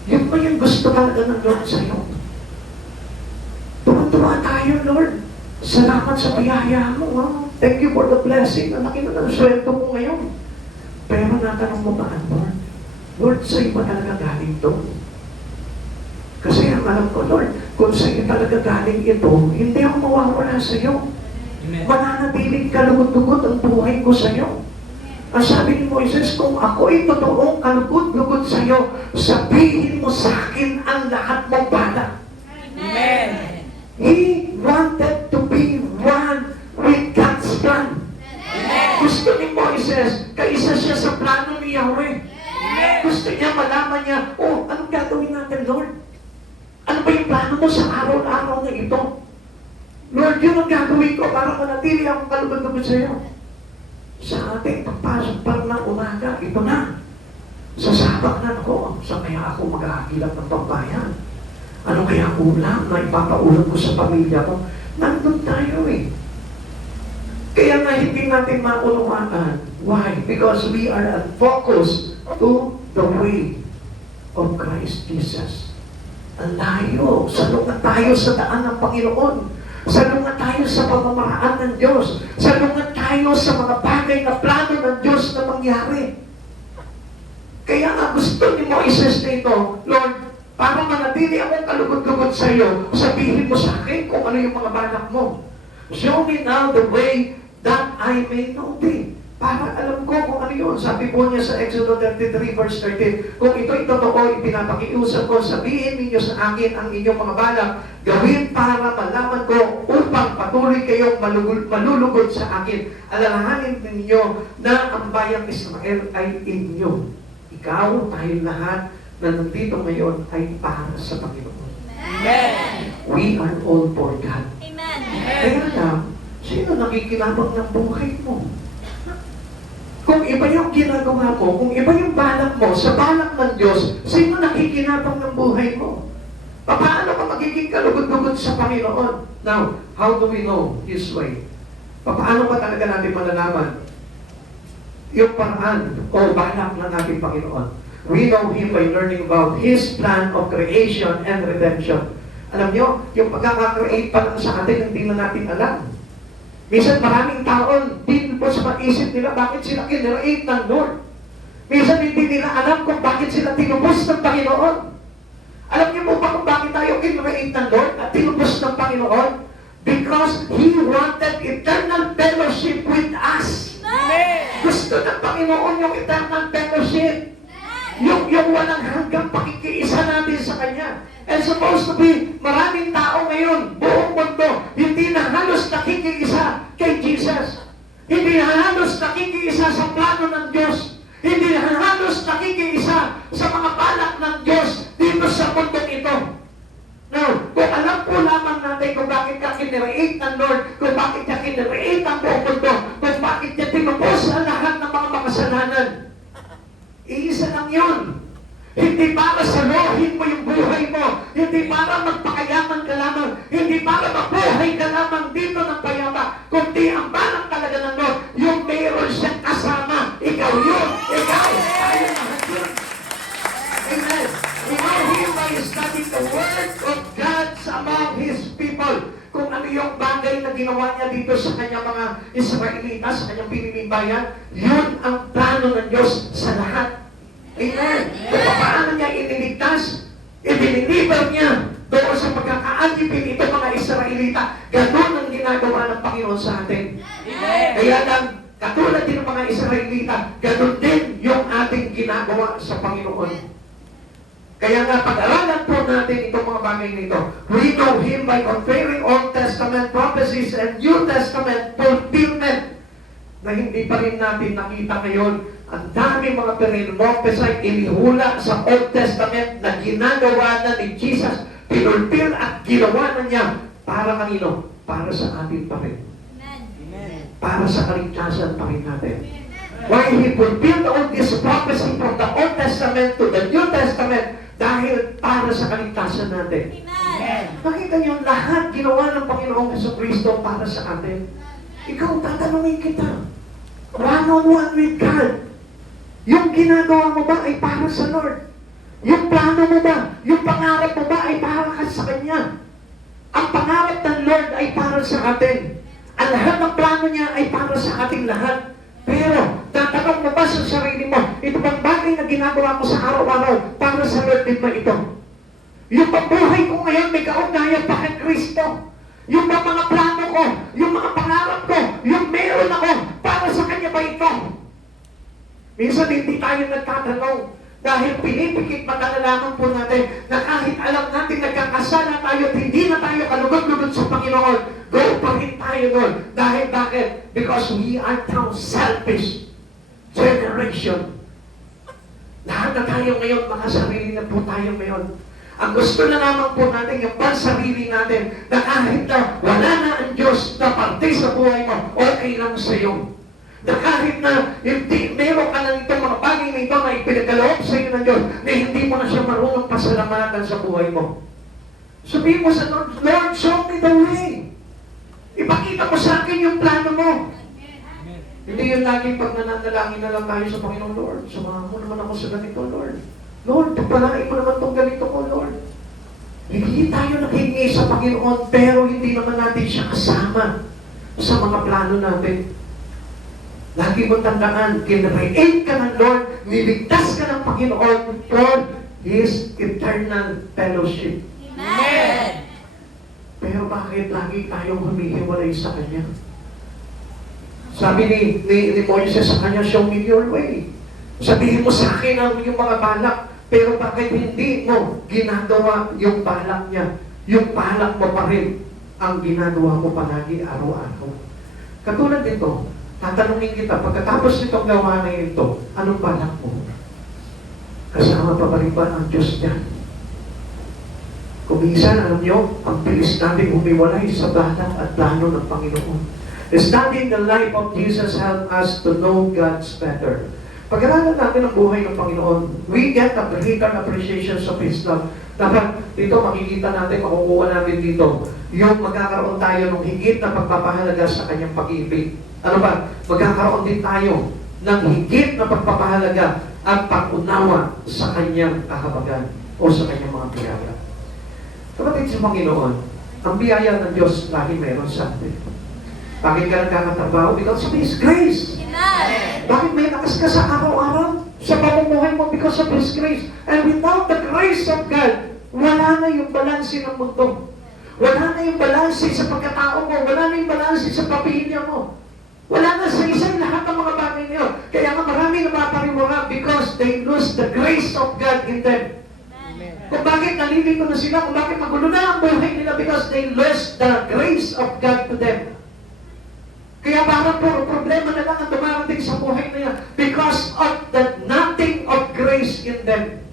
Yun ba yung gusto talaga ng Lord sa'yo? Tuwa-tuwa tayo, Lord. Salamat sa biyaya mo. Ha? Thank you for the blessing. Ang laki na ng sweldo mo ngayon. Pero natanong mo ba, Lord? Lord, sa'yo ba talaga galing to? Kasi ang alam ko, Lord, kung sa'yo talaga galing ito, hindi ako mawawala sa'yo. Mananatiling kalugod-lugod ang buhay ko sa iyo. Ang sabi ni Moises, kung ako'y totoong kalugod-lugod sa iyo, sabihin mo sa akin ang lahat mong balak. Amen. He wanted to be one with God's plan. Amen. Gusto ni Moises, kaisa siya sa plano ni Yahweh. Amen. Gusto niya, malaman niya, oh, anong gagawin natin, Lord? Ano ba yung plano mo sa araw-araw na ito? Lord, yun ang gagawin ko para manatili akong kalugod-lugod sa iyo. Sa ating pagpasok pa ng umaga, ito na. Sasabak na ako. Saan kaya ako mag-aagilat ng pambayan? Ano kaya ulam na ipapaulam ko sa pamilya ko? Nandun tayo eh. Kaya nga hindi natin maunawaan. Why? Because we are focused to the way of Christ Jesus. Ang layo. Salungat tayo sa daan ng Panginoon. Salungat tayo sa pamamaraan ng Diyos. Salungat tayo sa mga bagay na plano ng Diyos na mangyari. Kaya nga gusto ni Moises dito, Lord, para manatili akong kalugod-lugod sa iyo, sabihin mo sa akin kung ano yung mga balak mo. Show me now the way that I may know thee. Para alam ko kung ano yun. Sabi po niya sa Exodus 33 verse 13, kung ito'y totoo, ipinapakiusap ko, sabihin ninyo sa akin ang inyong mga balak, gawin para malaman ko upang patuloy kayong malulugod sa akin. Alalahanin ninyo na ang bayang Israel ay inyo. Ikaw, tayo lahat na nandito ngayon ay para sa Panginoon. Amen. We are all for God. Amen. Kaya lang, sino nakikinabang ng buhay mo? Kung iba yung ginagawa mo, kung iba yung balak mo, sa balak ng Diyos, sino nakikinabang ng buhay mo? Paano ka magiging kalugod-lugod sa Panginoon? Now, how do we know His way? Paano ba talaga natin malalaman yung paraan o balak ng ating Panginoon? We know Him by learning about His plan of creation and redemption. Alam nyo, yung pagkaka-create pa lang sa atin, hindi na natin alam. Minsan maraming taon, din po sa isip nila bakit sila kinreate ng Lord. Minsan hindi nila alam kung bakit sila tinubos ng Panginoon. Alam niyo po ba kung bakit tayo kinreate ng Lord at tinubos ng Panginoon? Because He wanted eternal fellowship with us. Gusto ng Panginoon yung eternal fellowship. Yung walang hanggang pakikiisa natin sa Kanya. And supposed to be, maraming tao ngayon, buong mundo, hindi na halos nakikiisa kay Jesus. Hindi na halos nakikiisa sa plano ng Diyos. Hindi na halos nakikiisa sa mga balak ng Diyos dito sa mundong ito. Now, kung alam po lamang natin kung bakit ka kinreate ng Lord, kung bakit ka kinreate ang buong mundo, kung bakit niya tinubos ang lahat ng mga makasalanan, iisa lang yun. Hindi para saluhin mo yung buhay mo. Hindi para magpakayaman ka lamang. Hindi para mabuhay ka lamang dito ng payapa. Kundi ang balak talaga ng Lord, yung mayroon siyang kasama. Ikaw yun. Ikaw. Tayo lahat yun. Amen. We know Him by studying the Word of God among His people. Kung ano yung bagay na ginawa niya dito sa kanyang mga Israelita, sa kanyang piniling bayan, yun ang plano ng Diyos sa lahat. Amen. Kung paano niya iniligtas, idiniliver niya doon sa pagkakaantipin ito mga Israelita. Ganon ang ginagawa ng Panginoon sa atin. Amen. Kaya lang, katulad din ng mga Israelita, ganon din yung ating ginagawa sa Panginoon. Kaya nga, pag-aralan po natin itong mga bagay nito. We know Him by comparing Old Testament prophecies and New Testament fulfillment na hindi pa rin natin nakita ngayon. Ang dami mga pinropesay inihula sa Old Testament na ginagawa na ni Jesus, pinulpil at ginawa na niya para kanino? Para sa atin pa rin. Amen. Para sa kaligtasan pa rin natin. Why He fulfilled all this prophecy from the Old Testament to the New Testament dahil para sa kaligtasan natin. Amen. Nakita niyo, lahat ginawa ng Panginoong Jesucristo para sa atin. Ikaw, tatanungin kita. One-on-one with God. Yung ginagawa mo ba ay para sa Lord? Yung plano mo ba, yung pangarap mo ba ay para ka sa Kanya? Ang pangarap ng Lord ay para sa atin. Ang lahat ng plano niya ay para sa ating lahat. Pero, tatanong mo ba sa sarili mo, ito bang bagay na ginagawa mo sa araw-araw para sa Lord din ba ito? Yung pambuhay ko ngayon may kaugnayan pa kay Kristo. Yung mga plano ko, yung mga pangarap ko, yung meron ako, para sa Kanya ba ito? Minsan hindi tayo nagtatanong dahil pinipikit matalalaman po natin na kahit alam natin nagkakasala tayo at hindi na tayo kalugod-lugod sa Panginoon, go pa rin tayo doon. Dahil bakit? Because we are now selfish generation. Lahat na tayo ngayon, makasarili na po tayo ngayon. Ang gusto na naman po natin yung pansarili natin na kahit na wala na ang Diyos na parte sa buhay mo, okay lang sa iyo. Na kahit na hindi, meron ka lang itong mga bagay na ito na ipinagaloob sa iyo ng Diyos na hindi mo na siya marunong pasalamatan sa buhay mo. Sabihin mo sa Lord, Lord, show me the way. Ipakita mo sa akin yung plano mo. Hindi yun lagi pag nananalangin na lang tayo sa Panginoon, Lord, samahan mo naman ako sa ganito, Lord. Lord, pagpalain mo naman itong ganito ko, Lord. Hindi tayo naghingi sa Panginoon, pero hindi naman natin siya kasama sa mga plano natin. Lagi mo tandaan, kinreate ka ng Lord, niligtas ka ng Panginoon for His eternal fellowship. Amen. Pero bakit lagi tayong humihiwalay sa Kanya? Sabi ni Moises sa Kanya, show me your way. Sabihin mo sa akin ang yung mga balak, pero bakit hindi mo ginagawa yung balak niya? Yung balak mo pa rin ang ginagawa mo palagi araw-araw. Katulad nito, tatanungin kita, pagkatapos nitong gawa na ito, anong balak mo? Kasama pa ba rin ba ang Diyos niya? Kung minsan, alam nyo, ang bilis natin humiwalay sa balak at plano ng Panginoon. Studying the life of Jesus help us to know God's better. Pag-aralan natin ang buhay ng Panginoon, we get a greater appreciation of His love. Dapat dito makikita natin, makukuha natin dito, yung magkakaroon tayo ng higit na pagpapahalaga sa Kanyang pag-ibig. Ano ba? Magkakaroon din tayo ng higit na pagpapahalaga at pag-unawa sa Kanyang kahabagan o sa Kanyang mga biyaya. Kapatid sa Panginoon, ang biyaya ng Diyos lagi meron sa atin. Bakit ka nagkakatrabaho? Because of His grace. Amen. Bakit may lakas ka sa araw-araw? Sa pamumuhay mo because of His grace. And without the grace of God, wala na yung balanse ng mundo. Wala na yung balanse sa pagkatao mo. Wala na yung balanse sa pamilya mo. Wala na sa isang lahat ng mga bagay niyo. Kaya nga marami na mapariwara because they lose the grace of God in them. Kung bakit nalilito na sila, kung bakit magulo na ang buhay nila because they lost the grace of God to them. Kaya parang puro problema na lang ang dumarating sa buhay na yan because of the nothing of grace in them.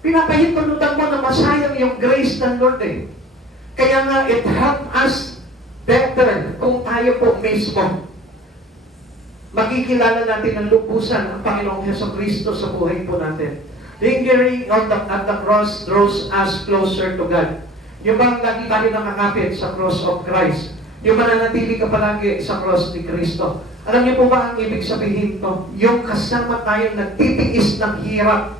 Pinapahintulutan mo na masayang yung grace ng Lord eh. Kaya nga, it helped us better kung tayo po mismo makikilala natin ang lubusan ng Panginoong Jesucristo sa buhay po natin. Lingering at the cross draws us closer to God. Yung bang lagi tayo nakakapit sa cross of Christ. Yung mananatili ka palagi sa cross ni Kristo. Alam niyo po ba ang ibig sabihin to? Yung kasama tayo nagtitiis ng hirap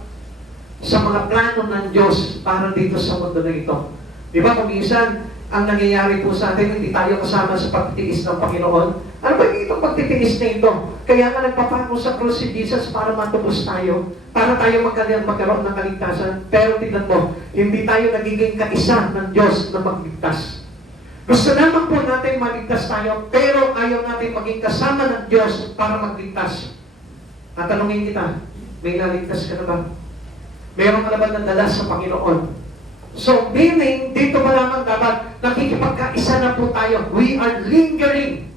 sa mga plano ng Diyos para dito sa mundo na ito. Di ba kung minsan, ang nangyayari po sa atin, hindi tayo kasama sa pagtitiis ng Panginoon. Ano ba itong pagtitiis na ito? Kaya nga nagpapako sa cross si Jesus para matubos tayo, para tayo magkaroon ng kaligtasan. Pero tignan mo, hindi tayo nagiging kaisa ng Diyos na magligtas. Gusto naman po natin maligtas tayo, pero ayaw natin maging kasama ng Diyos para magligtas. Tatanungin kita, may naligtas ka na ba? Meron ka na ba nadala sa Panginoon? So, meaning, dito pa lamang dapat nakikipagkaisa na po tayo. We are lingering.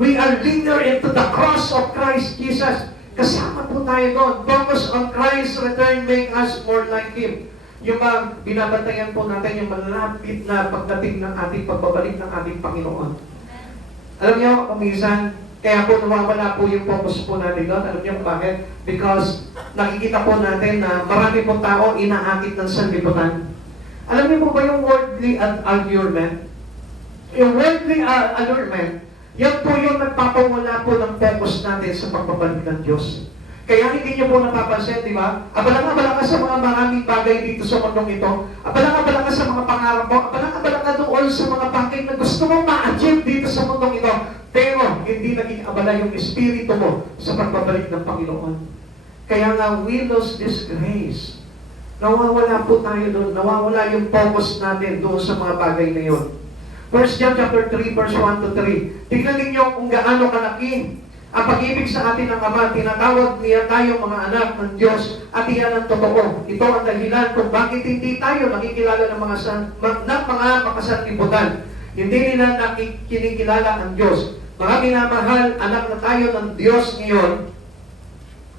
We are lingering to the cross of Christ Jesus. Kasama po tayo doon. Focus on Christ's return, make us more like Him. Yung mga binabantayan po natin yung malapit na pagdating ng ating pagbabalik ng ating Panginoon. Alam niyo, kung minsan, kaya po nawawala po yung focus po natin doon. Alam niyo kung bakit? Because nakikita po natin na marami po tao inaakit ng sanlibutan. Alam niyo po ba yung worldly allurement? Yung worldly allurement, yan po yung nagpapawala po ng focus natin sa pagbabalik ng Diyos. Kaya hindi niyo po napapansin, di ba? Abala-abala ka sa mga maraming bagay dito sa mundong ito. Abala-abala ka sa mga pangarap mo. Abala-abala ka doon sa mga bagay na gusto mo ma-achieve dito sa mundong ito. Pero hindi naging abala yung espiritu mo sa pagbabalik ng Panginoon. Kaya nga, we lose this grace. Nawawala po tayo doon. Nawawala yung focus natin doon sa mga bagay na yun. 1 John chapter 3, verse 1 to 3. Tignan ninyo kung gaano kalaki ang pag-ibig sa atin ng Ama. Tinatawag niya tayo mga anak ng Diyos at iyan ang totoo. Ito ang dahilan kung bakit hindi tayo nakikilala ng mga makasanlibutan. Hindi nila kinikilala ang Diyos. Mga minamahal, anak na tayo ng Diyos ngayon.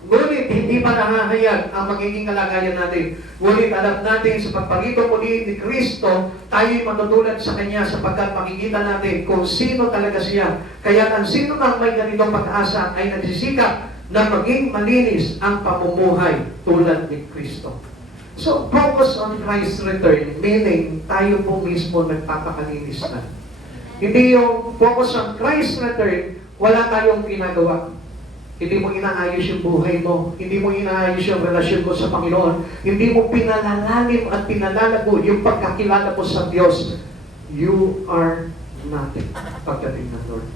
Ngunit hindi pa nahahayag ang magiging kalagayan natin. Ngunit alam natin sa pagparito muli ni Kristo, tayo'y matutulad sa Kanya sapagkat makikita natin kung sino talaga siya. Kaya ang sino nang may ganitong pag-asa ay nagsisikap na maging malinis ang pamumuhay tulad ni Kristo. So, focus on Christ's return, meaning tayo po mismo nagpapakalinis na. Hindi yung focus on Christ's return, wala tayong ginagawa. Hindi mo inaayos yung buhay mo. Hindi mo inaayos yung relasyon mo sa Panginoon. Hindi mo pinalalalim at pinalalago yung pagkakilala mo sa Diyos. You are nothing pagdating ng Lord.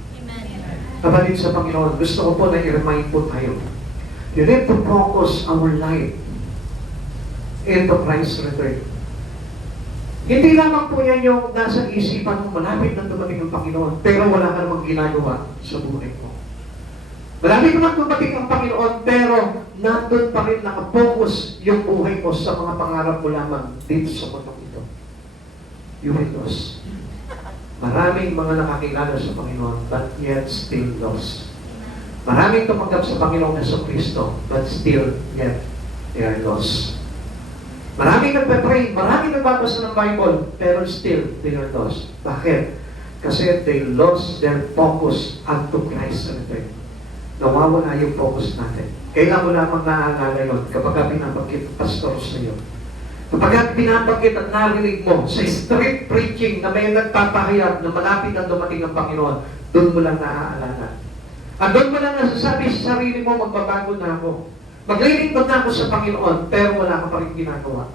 Kapatid sa Panginoon, gusto ko po na i-remind po tayo. You need to focus our life into Christ's return. Hindi lamang po yan yung nasa isipan mo, malapit na dumating ang Panginoon, pero wala ka namang ginagawa sa buhay mo. Malapit naman dumating ang Panginoon, pero nandun pa rin nakapokus yung buhay mo sa mga pangarap mo lamang dito sa mundong ito. You will lose. Maraming mga nakakilala sa Panginoon, but yet still lost. Maraming tumanggap sa Panginoong Jesucristo, but still yet they are lost. Maraming nagpe-pray, maraming nagbabasa ng Bible, pero still they are lost. Bakit? Kasi they lost their focus unto Christ return. Nawawala yung focus natin. Kailan mo lamang naaalala yun kapag binabanggit ng pastor sa iyo. Kapag binabanggit at narinig mo sa street preaching na may nagpapahayag na malapit ang dumating ang Panginoon, doon mo lang naaalala. At doon mo lang nasasabi sa sarili mo, magbabago na ako. Maglilingkod na ako sa Panginoon, pero wala ka pa rin ginagawa.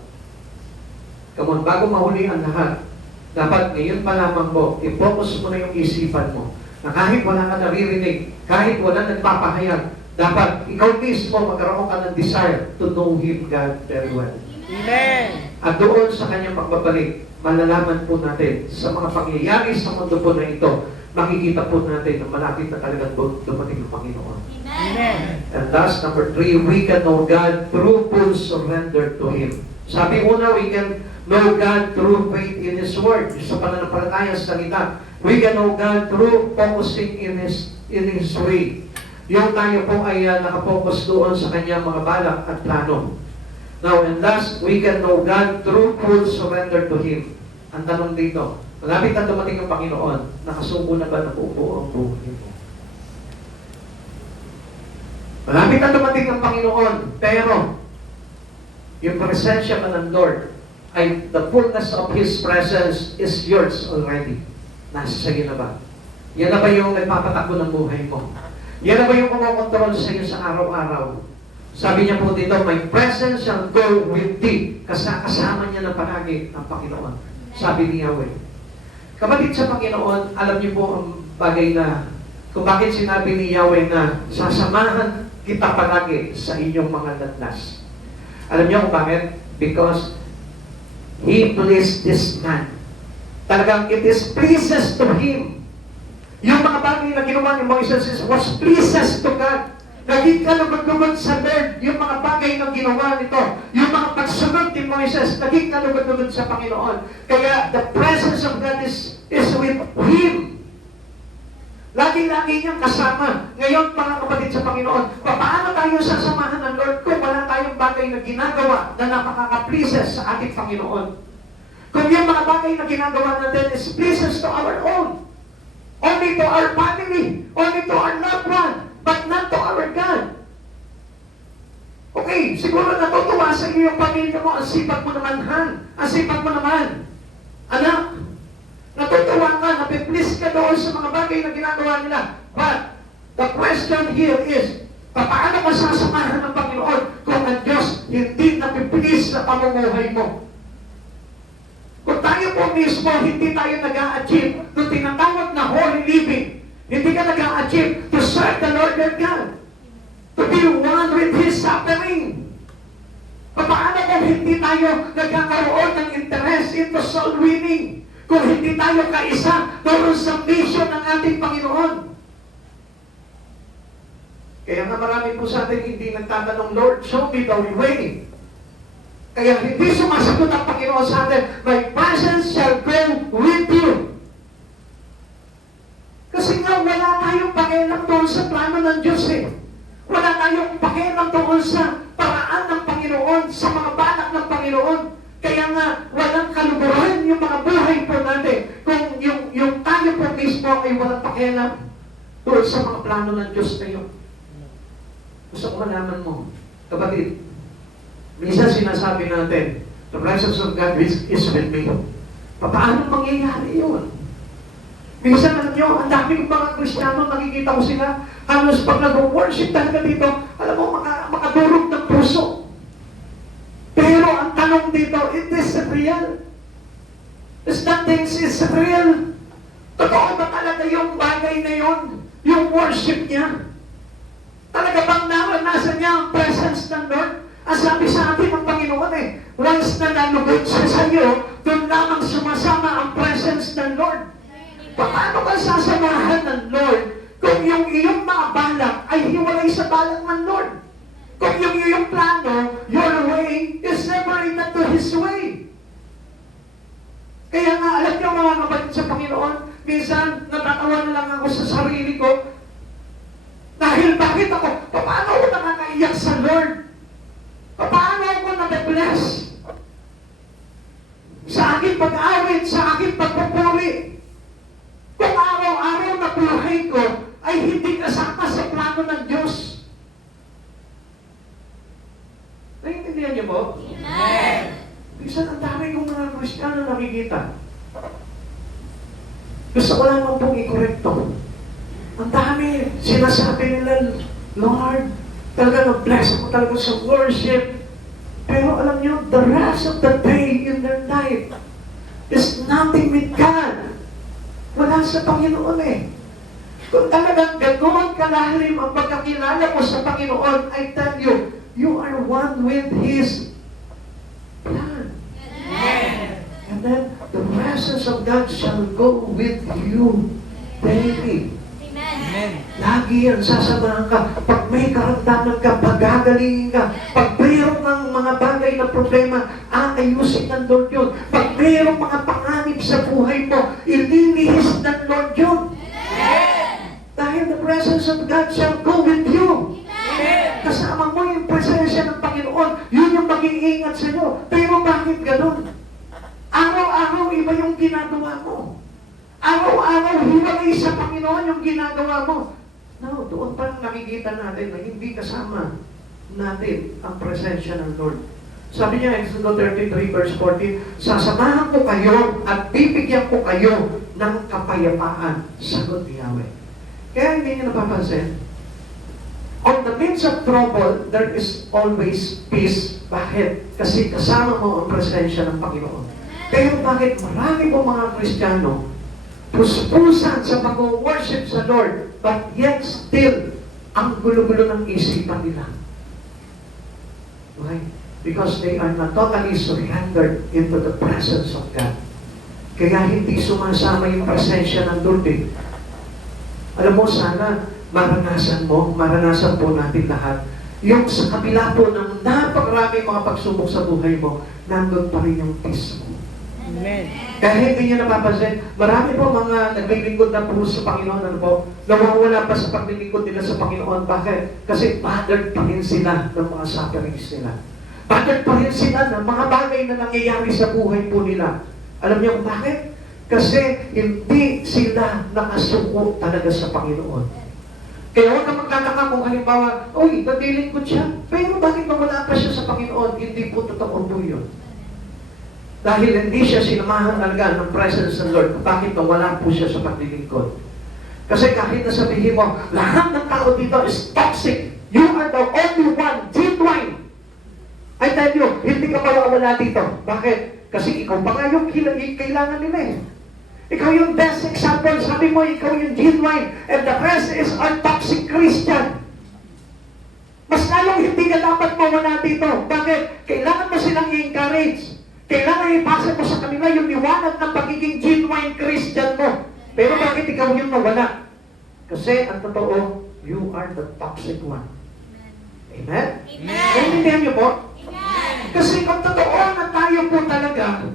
Come on, bago mahuli ang lahat, dapat ngayon pa lamang mo, i-focus mo na yung isipan mo, na kahit wala ka naririnig, kahit wala nagpapahayag, dapat ikaw mismo magkaroon ka ng desire to know Him, God, very well. Amen. At doon sa kanyang pagbabalik, malalaman po natin sa mga pangyayari sa mundo po na ito, makikita po natin na malapit na talagang dumating ang Panginoon. Amen. And thus, number 3, we can know God through full surrender to Him. Sabi una, we can know God through faith in His Word. Sa pananampalataya sa salita, we can know God through focusing in His way. Yung tayo po ay nakapokus doon sa kanyang mga balak at plano. Now, and thus, we can know God through full surrender to Him. Ang tanong dito, malapit na dumating ang Panginoon, nakasubo na ba ng buo ang buhay mo? Malapit na dumating ang Panginoon, pero yung presensya ka ng Lord ay the fullness of His presence is yours already. Nasa sa'yo na ba? Yan na ba yung nagpapatakbo ng buhay mo? Yan na ba yung kumokontrol sa iyo sa araw-araw? Sabi niya po dito, my presence shall go with thee. Kasama niya na palagi ang Panginoon. Sabi ni Yahweh. Kapatid sa Panginoon, alam niyo po ang bagay na kung bakit sinabi ni Yahweh na sasamahan kita palagi sa inyong mga landas. Alam niyo kung bakit? Because He pleased this man. Talagang it is pleases to Him. Yung mga bagay na ginawa ni Moises was pleases to God. Naging kalugod-lugod sa Lord yung mga bagay na ginawa nito. Yung mga pagsunod ni Moises, naging kalugod-lugod sa Panginoon. Kaya the presence of God is with Him. Lagi-lagi niyang kasama. Ngayon, mga kapatid sa Panginoon, paano tayo sasamahan ng Lord kung wala tayong bagay na ginagawa na napakaka-pleases sa ating Panginoon? Kung yung mga bagay na ginagawa natin is pleases to our own, only to our family, only to our loved one, but not to our God. Okay, siguro natutuwa sa iyo yung pamilya mo, ang sipag mo naman, Han. Ang sipag mo naman. Anak, natutuwa ka, napiplease ka doon sa mga bagay na ginagawa nila. But, the question here is, paano mo sasamahan ng Panginoon kung ang Diyos hindi napiplease sa pamumuhay mo? Kung tayo po mismo, hindi tayo nag-a-achieve ng tinatawag na holy living, hindi ka nag-a-achieve to serve the Lord your God, to be one with His suffering. Paano kung hindi tayo nagkakaroon ng interest into soul winning? Kung hindi tayo kaisa doon sa mission ng ating Panginoon? Kaya nga marami po sa atin hindi nagtatanong, Lord, show me the way. Kaya hindi sumasagot ang Panginoon sa atin, my presence shall go with you. Kasi nga wala tayong pakialam doon sa plano ng Diyos eh. Wala tayong pakialam doon sa paraan ng Panginoon, sa mga balak ng Panginoon. Kaya nga walang kaluguran yung mga buhay po natin kung yung tayo po mismo ay walang pakialam doon sa mga plano ng Diyos na yun. Gusto ko malaman mo, kapatid, minsan sinasabi natin, the presence of God is with me. Paano mangyayari yun? Minsan, alam nyo, ang daming mga Kristiyano, nakikita ko sila, halos pag nag-worship talaga dito, alam mo, makadurog ng puso. Pero ang tanong dito, it is real. Is that things is real? Totoo ba talaga yung bagay na yon? Yung worship niya? Talaga bang naranasan niya ang presence ng Lord? Ang sabi sa atin ng Panginoon once na nalugod siya sa iyo, doon lamang sumasama ang presence ng Lord. Paano ka sasamahan ng Lord kung yung iyong mga balak ay hiwalay sa balak ng Lord? Kung yung iyong plano, your way is separated to His way. Kaya nga, alam niyo mga kapatid sa Panginoon, minsan natatawa na lang ako sa sarili ko, dahil bakit ako, paano ako nakakaiyak sa Lord? Paano ako nabe-bless? Sa aking pag-awit, sa aking pagpupuri. Kung araw-araw na buhay ko ay hindi kasama sa plano ng Diyos. Naiintindihan niyo po? Amen. Minsan ang dami kong mga Kristiyano nakikita. Gusto ko lamang pong i-correct to. Ang dami, sinasabi nila, Lord, talaga na-bless ako talaga sa worship. Pero alam niyo, the rest of the day in their life is nothing with God. Wala sa Panginoon Kung talagang ganoon kalalim ang pagkakilala mo sa Panginoon, I tell you, you are one with His plan. Amen. And then, the presence of God shall go with you daily. Amen. Lagi yan, sasamahan ka. Pag may karamdaman ka, pagagalingin ka. Pag mayroong ng mga bagay na problema, aayusin ng Lord yun. Pag mayroong mga panganib sa buhay mo, ililihis ng Lord yun. Dahil the presence of God shall go with you. Kasama mo yung presensya ng Panginoon, yun yung mag-iingat sa iyo. Pero bakit ganun? Araw-araw iba yung ginagawa mo. Araw-araw hiwalay sa Panginoon yung ginagawa mo. No, doon pa lang nakikita natin na hindi kasama natin ang presensya ng Lord. Sabi niya, Exodus 33 verse 14, sasamahan ko kayo at bibigyan ko kayo ng kapayapaan, sagot ni Yahweh. Kaya hindi niyo napapansin, on the midst of trouble, there is always peace. Bakit? Kasi kasama mo ang presensya ng Panginoon. Kaya bakit marami po mga Kristiyano puspusan sa pag-worship sa Lord, but yet still, ang gulo-gulo ng isipan nila. Why? Because they are not totally surrendered into the presence of God. Kaya hindi sumasama yung presensya ng Lord Alam mo, sana maranasan po natin lahat, yung sa kabila po ng napakaraming mga pagsubok sa buhay mo, nandun pa rin yung peace mo. Amen. Kaya hindi nyo napapansin, marami po mga naglilingkod na po sa Panginoon, nawawala pa sa paglilingkod nila sa Panginoon. Bakit? Kasi bothered pa rin sila ng mga sufferings nila. Bothered pa rin sila ng mga bagay na nangyayari sa buhay po nila. Alam niyo kung bakit? Kasi hindi sila nakasuko talaga sa Panginoon. Kaya huwag ka magtataka kung halimbawa, uy, naglilingkod siya, pero bakit mawala pa siya sa Panginoon? Hindi po totoo po yun. Dahil hindi siya sinamahan talaga ng presence ng Lord. Bakit nawala po siya sa paglilingkod? Kasi kahit na sabihin mo, lahat ng tao dito is toxic. You are the only one, genuine. I tell you, hindi ka mawawala dito. Bakit? Kasi ikaw pa nga yung kailangan nila Ikaw yung best example. Sabi mo, ikaw yung genuine. And the rest is our toxic Christian. Mas lalong hindi ka dapat mawala dito. Bakit? Kailangan mo silang i-encourage. Kailangan ipasa mo sa kanila yung liwanag ng pagiging genuine Christian mo. Pero bakit ikaw yung nawala? Kasi ang totoo, you are the toxic one. Amen? Naiintindihan niyo po? Kasi kung totoo na tayo po talaga,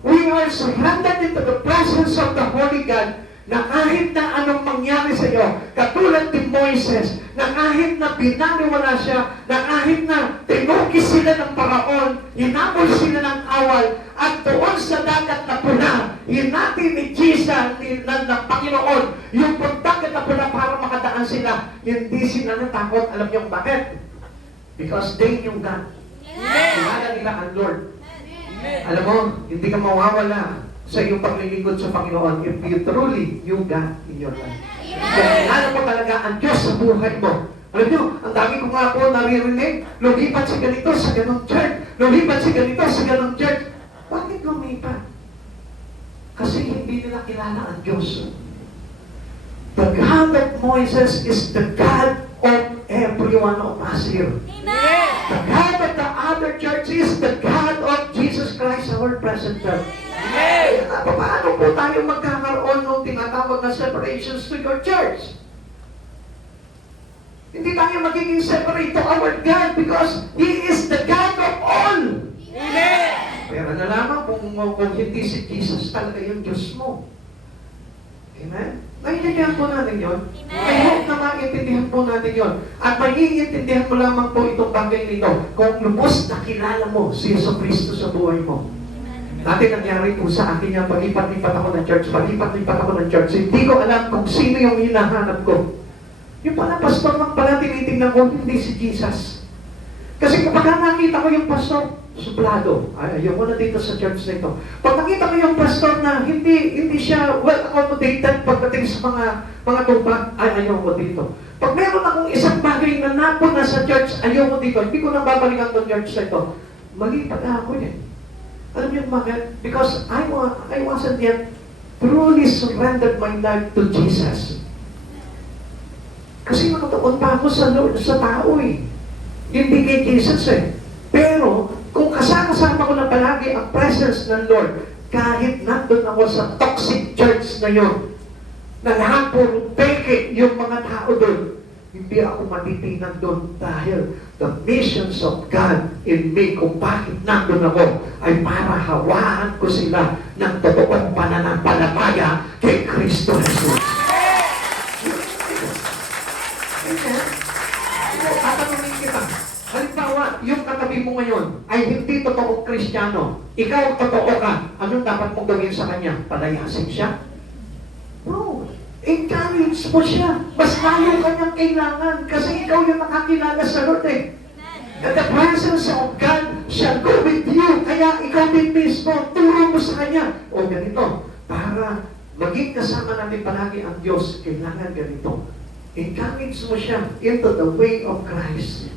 we are surrendered into the presence of the Holy God, na kahit na anong mangyari sa iyo, katulad ni Moises, na kahit na binaliwala siya, na kahit na tinukis sila ng Paraon, hinabol sila ng awal, at doon sa dagat na pula, hinati ni Jesus, ng Panginoon, yung dagat na pula para makadaan sila, hindi sila natakot. Alam niyo bakit? Because they knew God. Kilala nila ang Lord. Alam mo, hindi ka mawawala sa iyong paglilingkod sa Panginoon if you truly knew God in your life. Kaya alam mo talaga ang Diyos sa buhay mo. Alam nyo, ang dami ko nga po naririnig, lumipat si ganito sa ganong church, lumipat si ganito sa ganong church. Bakit lumipat? Kasi hindi nila kilala ang Diyos. The God of Moses is the God of every one of us here. The God of the other church is the God of Jesus Christ, our present God. Paano po tayo magkakaroon ng tinatawag na separations to your church? Hindi tayo magiging separate to our God because He is the God of all. Pero na lamang kung hindi si Jesus talaga yung Diyos mo. Amen? Naiintindihan po natin yun. I hope na maintindihan po natin yun. At maiintindihan mo lamang po itong bagay nito kung lubos na kilala mo si Yesu Cristo sa buhay mo. Dati nangyari po sa akin yan, palipat-lipat ako ng church, palipat-lipat ako ng church. Hindi ko alam kung sino yung hinahanap ko. Yung pala pastor lang pala tinitingnan ko, hindi si Jesus. Kasi kapag nakita ko yung pastor, suplado. Ayoko na dito sa church na ito. Pag nakita ko yung pastor na hindi siya well accommodated pagdating sa mga tupa, ayoko dito. Pag meron akong isang bagay na napuna sa church, ayoko dito. Hindi ko na babalikan ng church na ito. Mali pala ako yan. Alam niyo bakit? Because I wasn't yet truly surrendered my life to Jesus. Kasi nakatuon pa ako sa Lord, sa tao eh. Hindi kay Jesus eh. Pero, kung kasama ko na palagi ang presence ng Lord, kahit nandun ako sa toxic church na yun, na lahat puro peke yung mga tao doon, hindi ako matitingnan doon dahil the missions of God in me, kung bakit nandun ako, ay para hawaan ko sila ng totoong pananampalataya kay Kristo Jesus. Tatanungin kita, halimbawa, yung katabi mo ngayon ay hindi totoong Kristiyano. Ikaw totoo ka. Anong dapat mong gawin sa kanya? Palayasin siya? No. Encourage mo siya. Mas lalo kanyang kailangan kasi ikaw yung nakakilala sa Lord eh. And the presence of God shall go with you. Kaya ikaw din mismo, turo mo sa kanya. O ganito, para maging kasama natin palagi ang Diyos, kailangan ganito. Encourage mo siya into the way of Christ.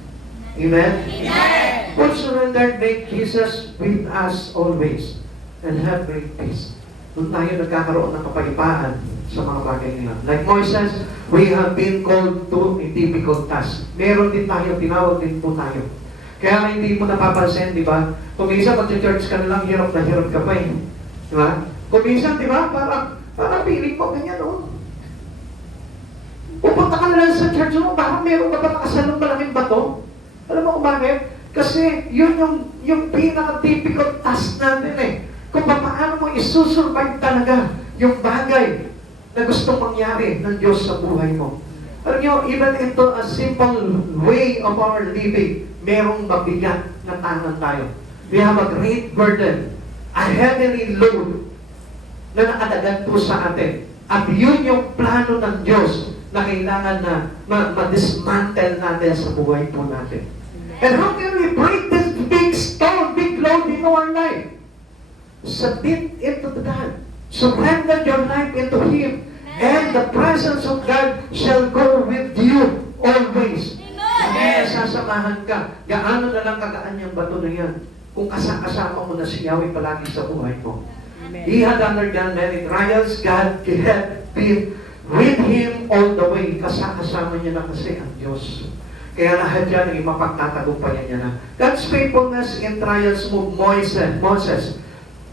Amen? Amen. Full surrender, make Jesus with us always and have great peace. Doon tayo nagkakaroon ng kapayapaan sa mga bagay nila. Like Moses, we have been called to a difficult task. Meron din tayo, tinawag din po tayo. Kaya hindi mo napapansin, di ba? Kung minsan mag-church ka na lang, hirap na hirap ka pa eh. Di ba? Kung minsan, di ba? Parang feeling mo, ganyan o. Pupunta ka na lang sa church mo, parang meron ka pa nakasalong malaking bato. Alam mo kung bakit? Kasi yun yung pinaka-difficult task natin eh. Kung paano mo isusurvive talaga yung bagay na gustong mangyari ng Diyos sa buhay mo. Alam nyo, even into a simple way of our living, merong mabigat na tangan tayo. We have a great burden, a heavy load na nakadagan po sa atin. At yun yung plano ng Diyos na kailangan na ma-dismantle natin sa buhay po natin. And how can we break this big stone, big load in our life? Submit it to God. Surrender your life into Him. And the presence of God shall go with you always. Hindi sasamahan ka. Gaano na lang kagaan yung bato na yan. Kung kasama mo na si Yahweh palagi sa buhay mo. He had undergone many trials. God had been with him all the way. Kasama niya na kasi ang Diyos. Kaya lahat yan ay mapagtatagumpayan niya na. God's faithfulness in trials moved Moses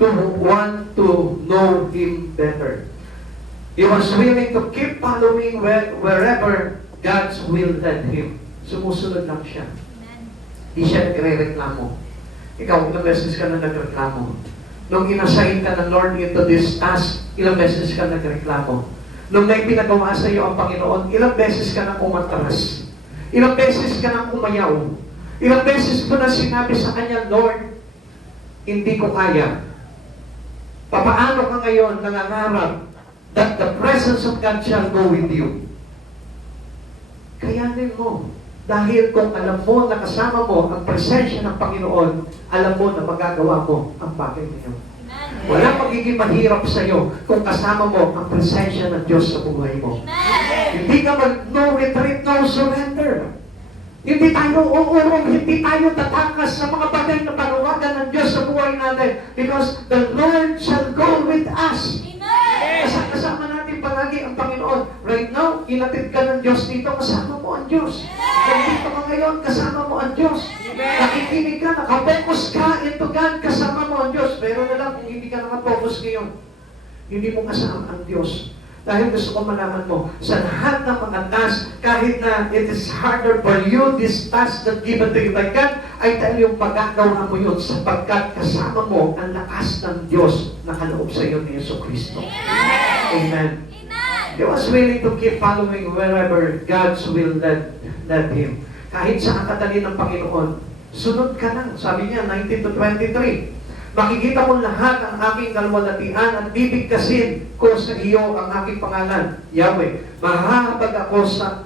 to want to know Him better. He was willing to keep following wherever God's will led him. Sumusunod lang siya. Hindi siya nagre-reklamo. Ikaw, ilang beses ka na nagreklamo. Nung inassign ka ng Lord into this task, ilang beses ka nagreklamo. Nung may pinagawa sa iyo ang Panginoon, ilang beses ka nang umatras. Ilang beses ka nang umayaw. Ilang beses ko na sinabi sa Kanya, Lord, hindi ko kaya. Papaano ka ngayon nangangarap that the presence of God shall go with you? Kayanin mo. Dahil kung alam mo na kasama mo ang presensya ng Panginoon, alam mo na magagawa mo ang bagay na yun. Walang magiging mahirap sa'yo kung kasama mo ang presensya ng Diyos sa buhay mo. Hindi ka no retreat, no surrender. Hindi tayo uurong, hindi tayo tatakas sa mga bagay na panawagan ng Diyos sa buhay natin because the Lord shall go with us. Kasama natin palagi ang Panginoon. Right now, inatid ka ng Diyos dito, kasama mo ang Diyos. Nandito ka ngayon, kasama mo ang Diyos. Nakikinig ka, nakapokus ka into God, kasama mo ang Diyos. Pero na lang, kung hindi ka nakapokus ngayon, hindi mo kasama ang Diyos. Dahil gusto ko malaman mo, sa lahat ng mga task, kahit na it is harder for you, this task that given to you by God, I tell you, magagawa mo yun sapagkat kasama mo ang lakas ng Diyos na kaloob sa iyo ni Yesu Cristo. Amen. He was willing to keep following wherever God's will led him. Kahit sa katali ng Panginoon, sunod ka lang. Sabi niya, 19 to 23. Makikita mo lahat ang aking kalwalatian at bibigkasin ko sa iyo ang aking pangalan, Yahweh. Mahahabag ako sa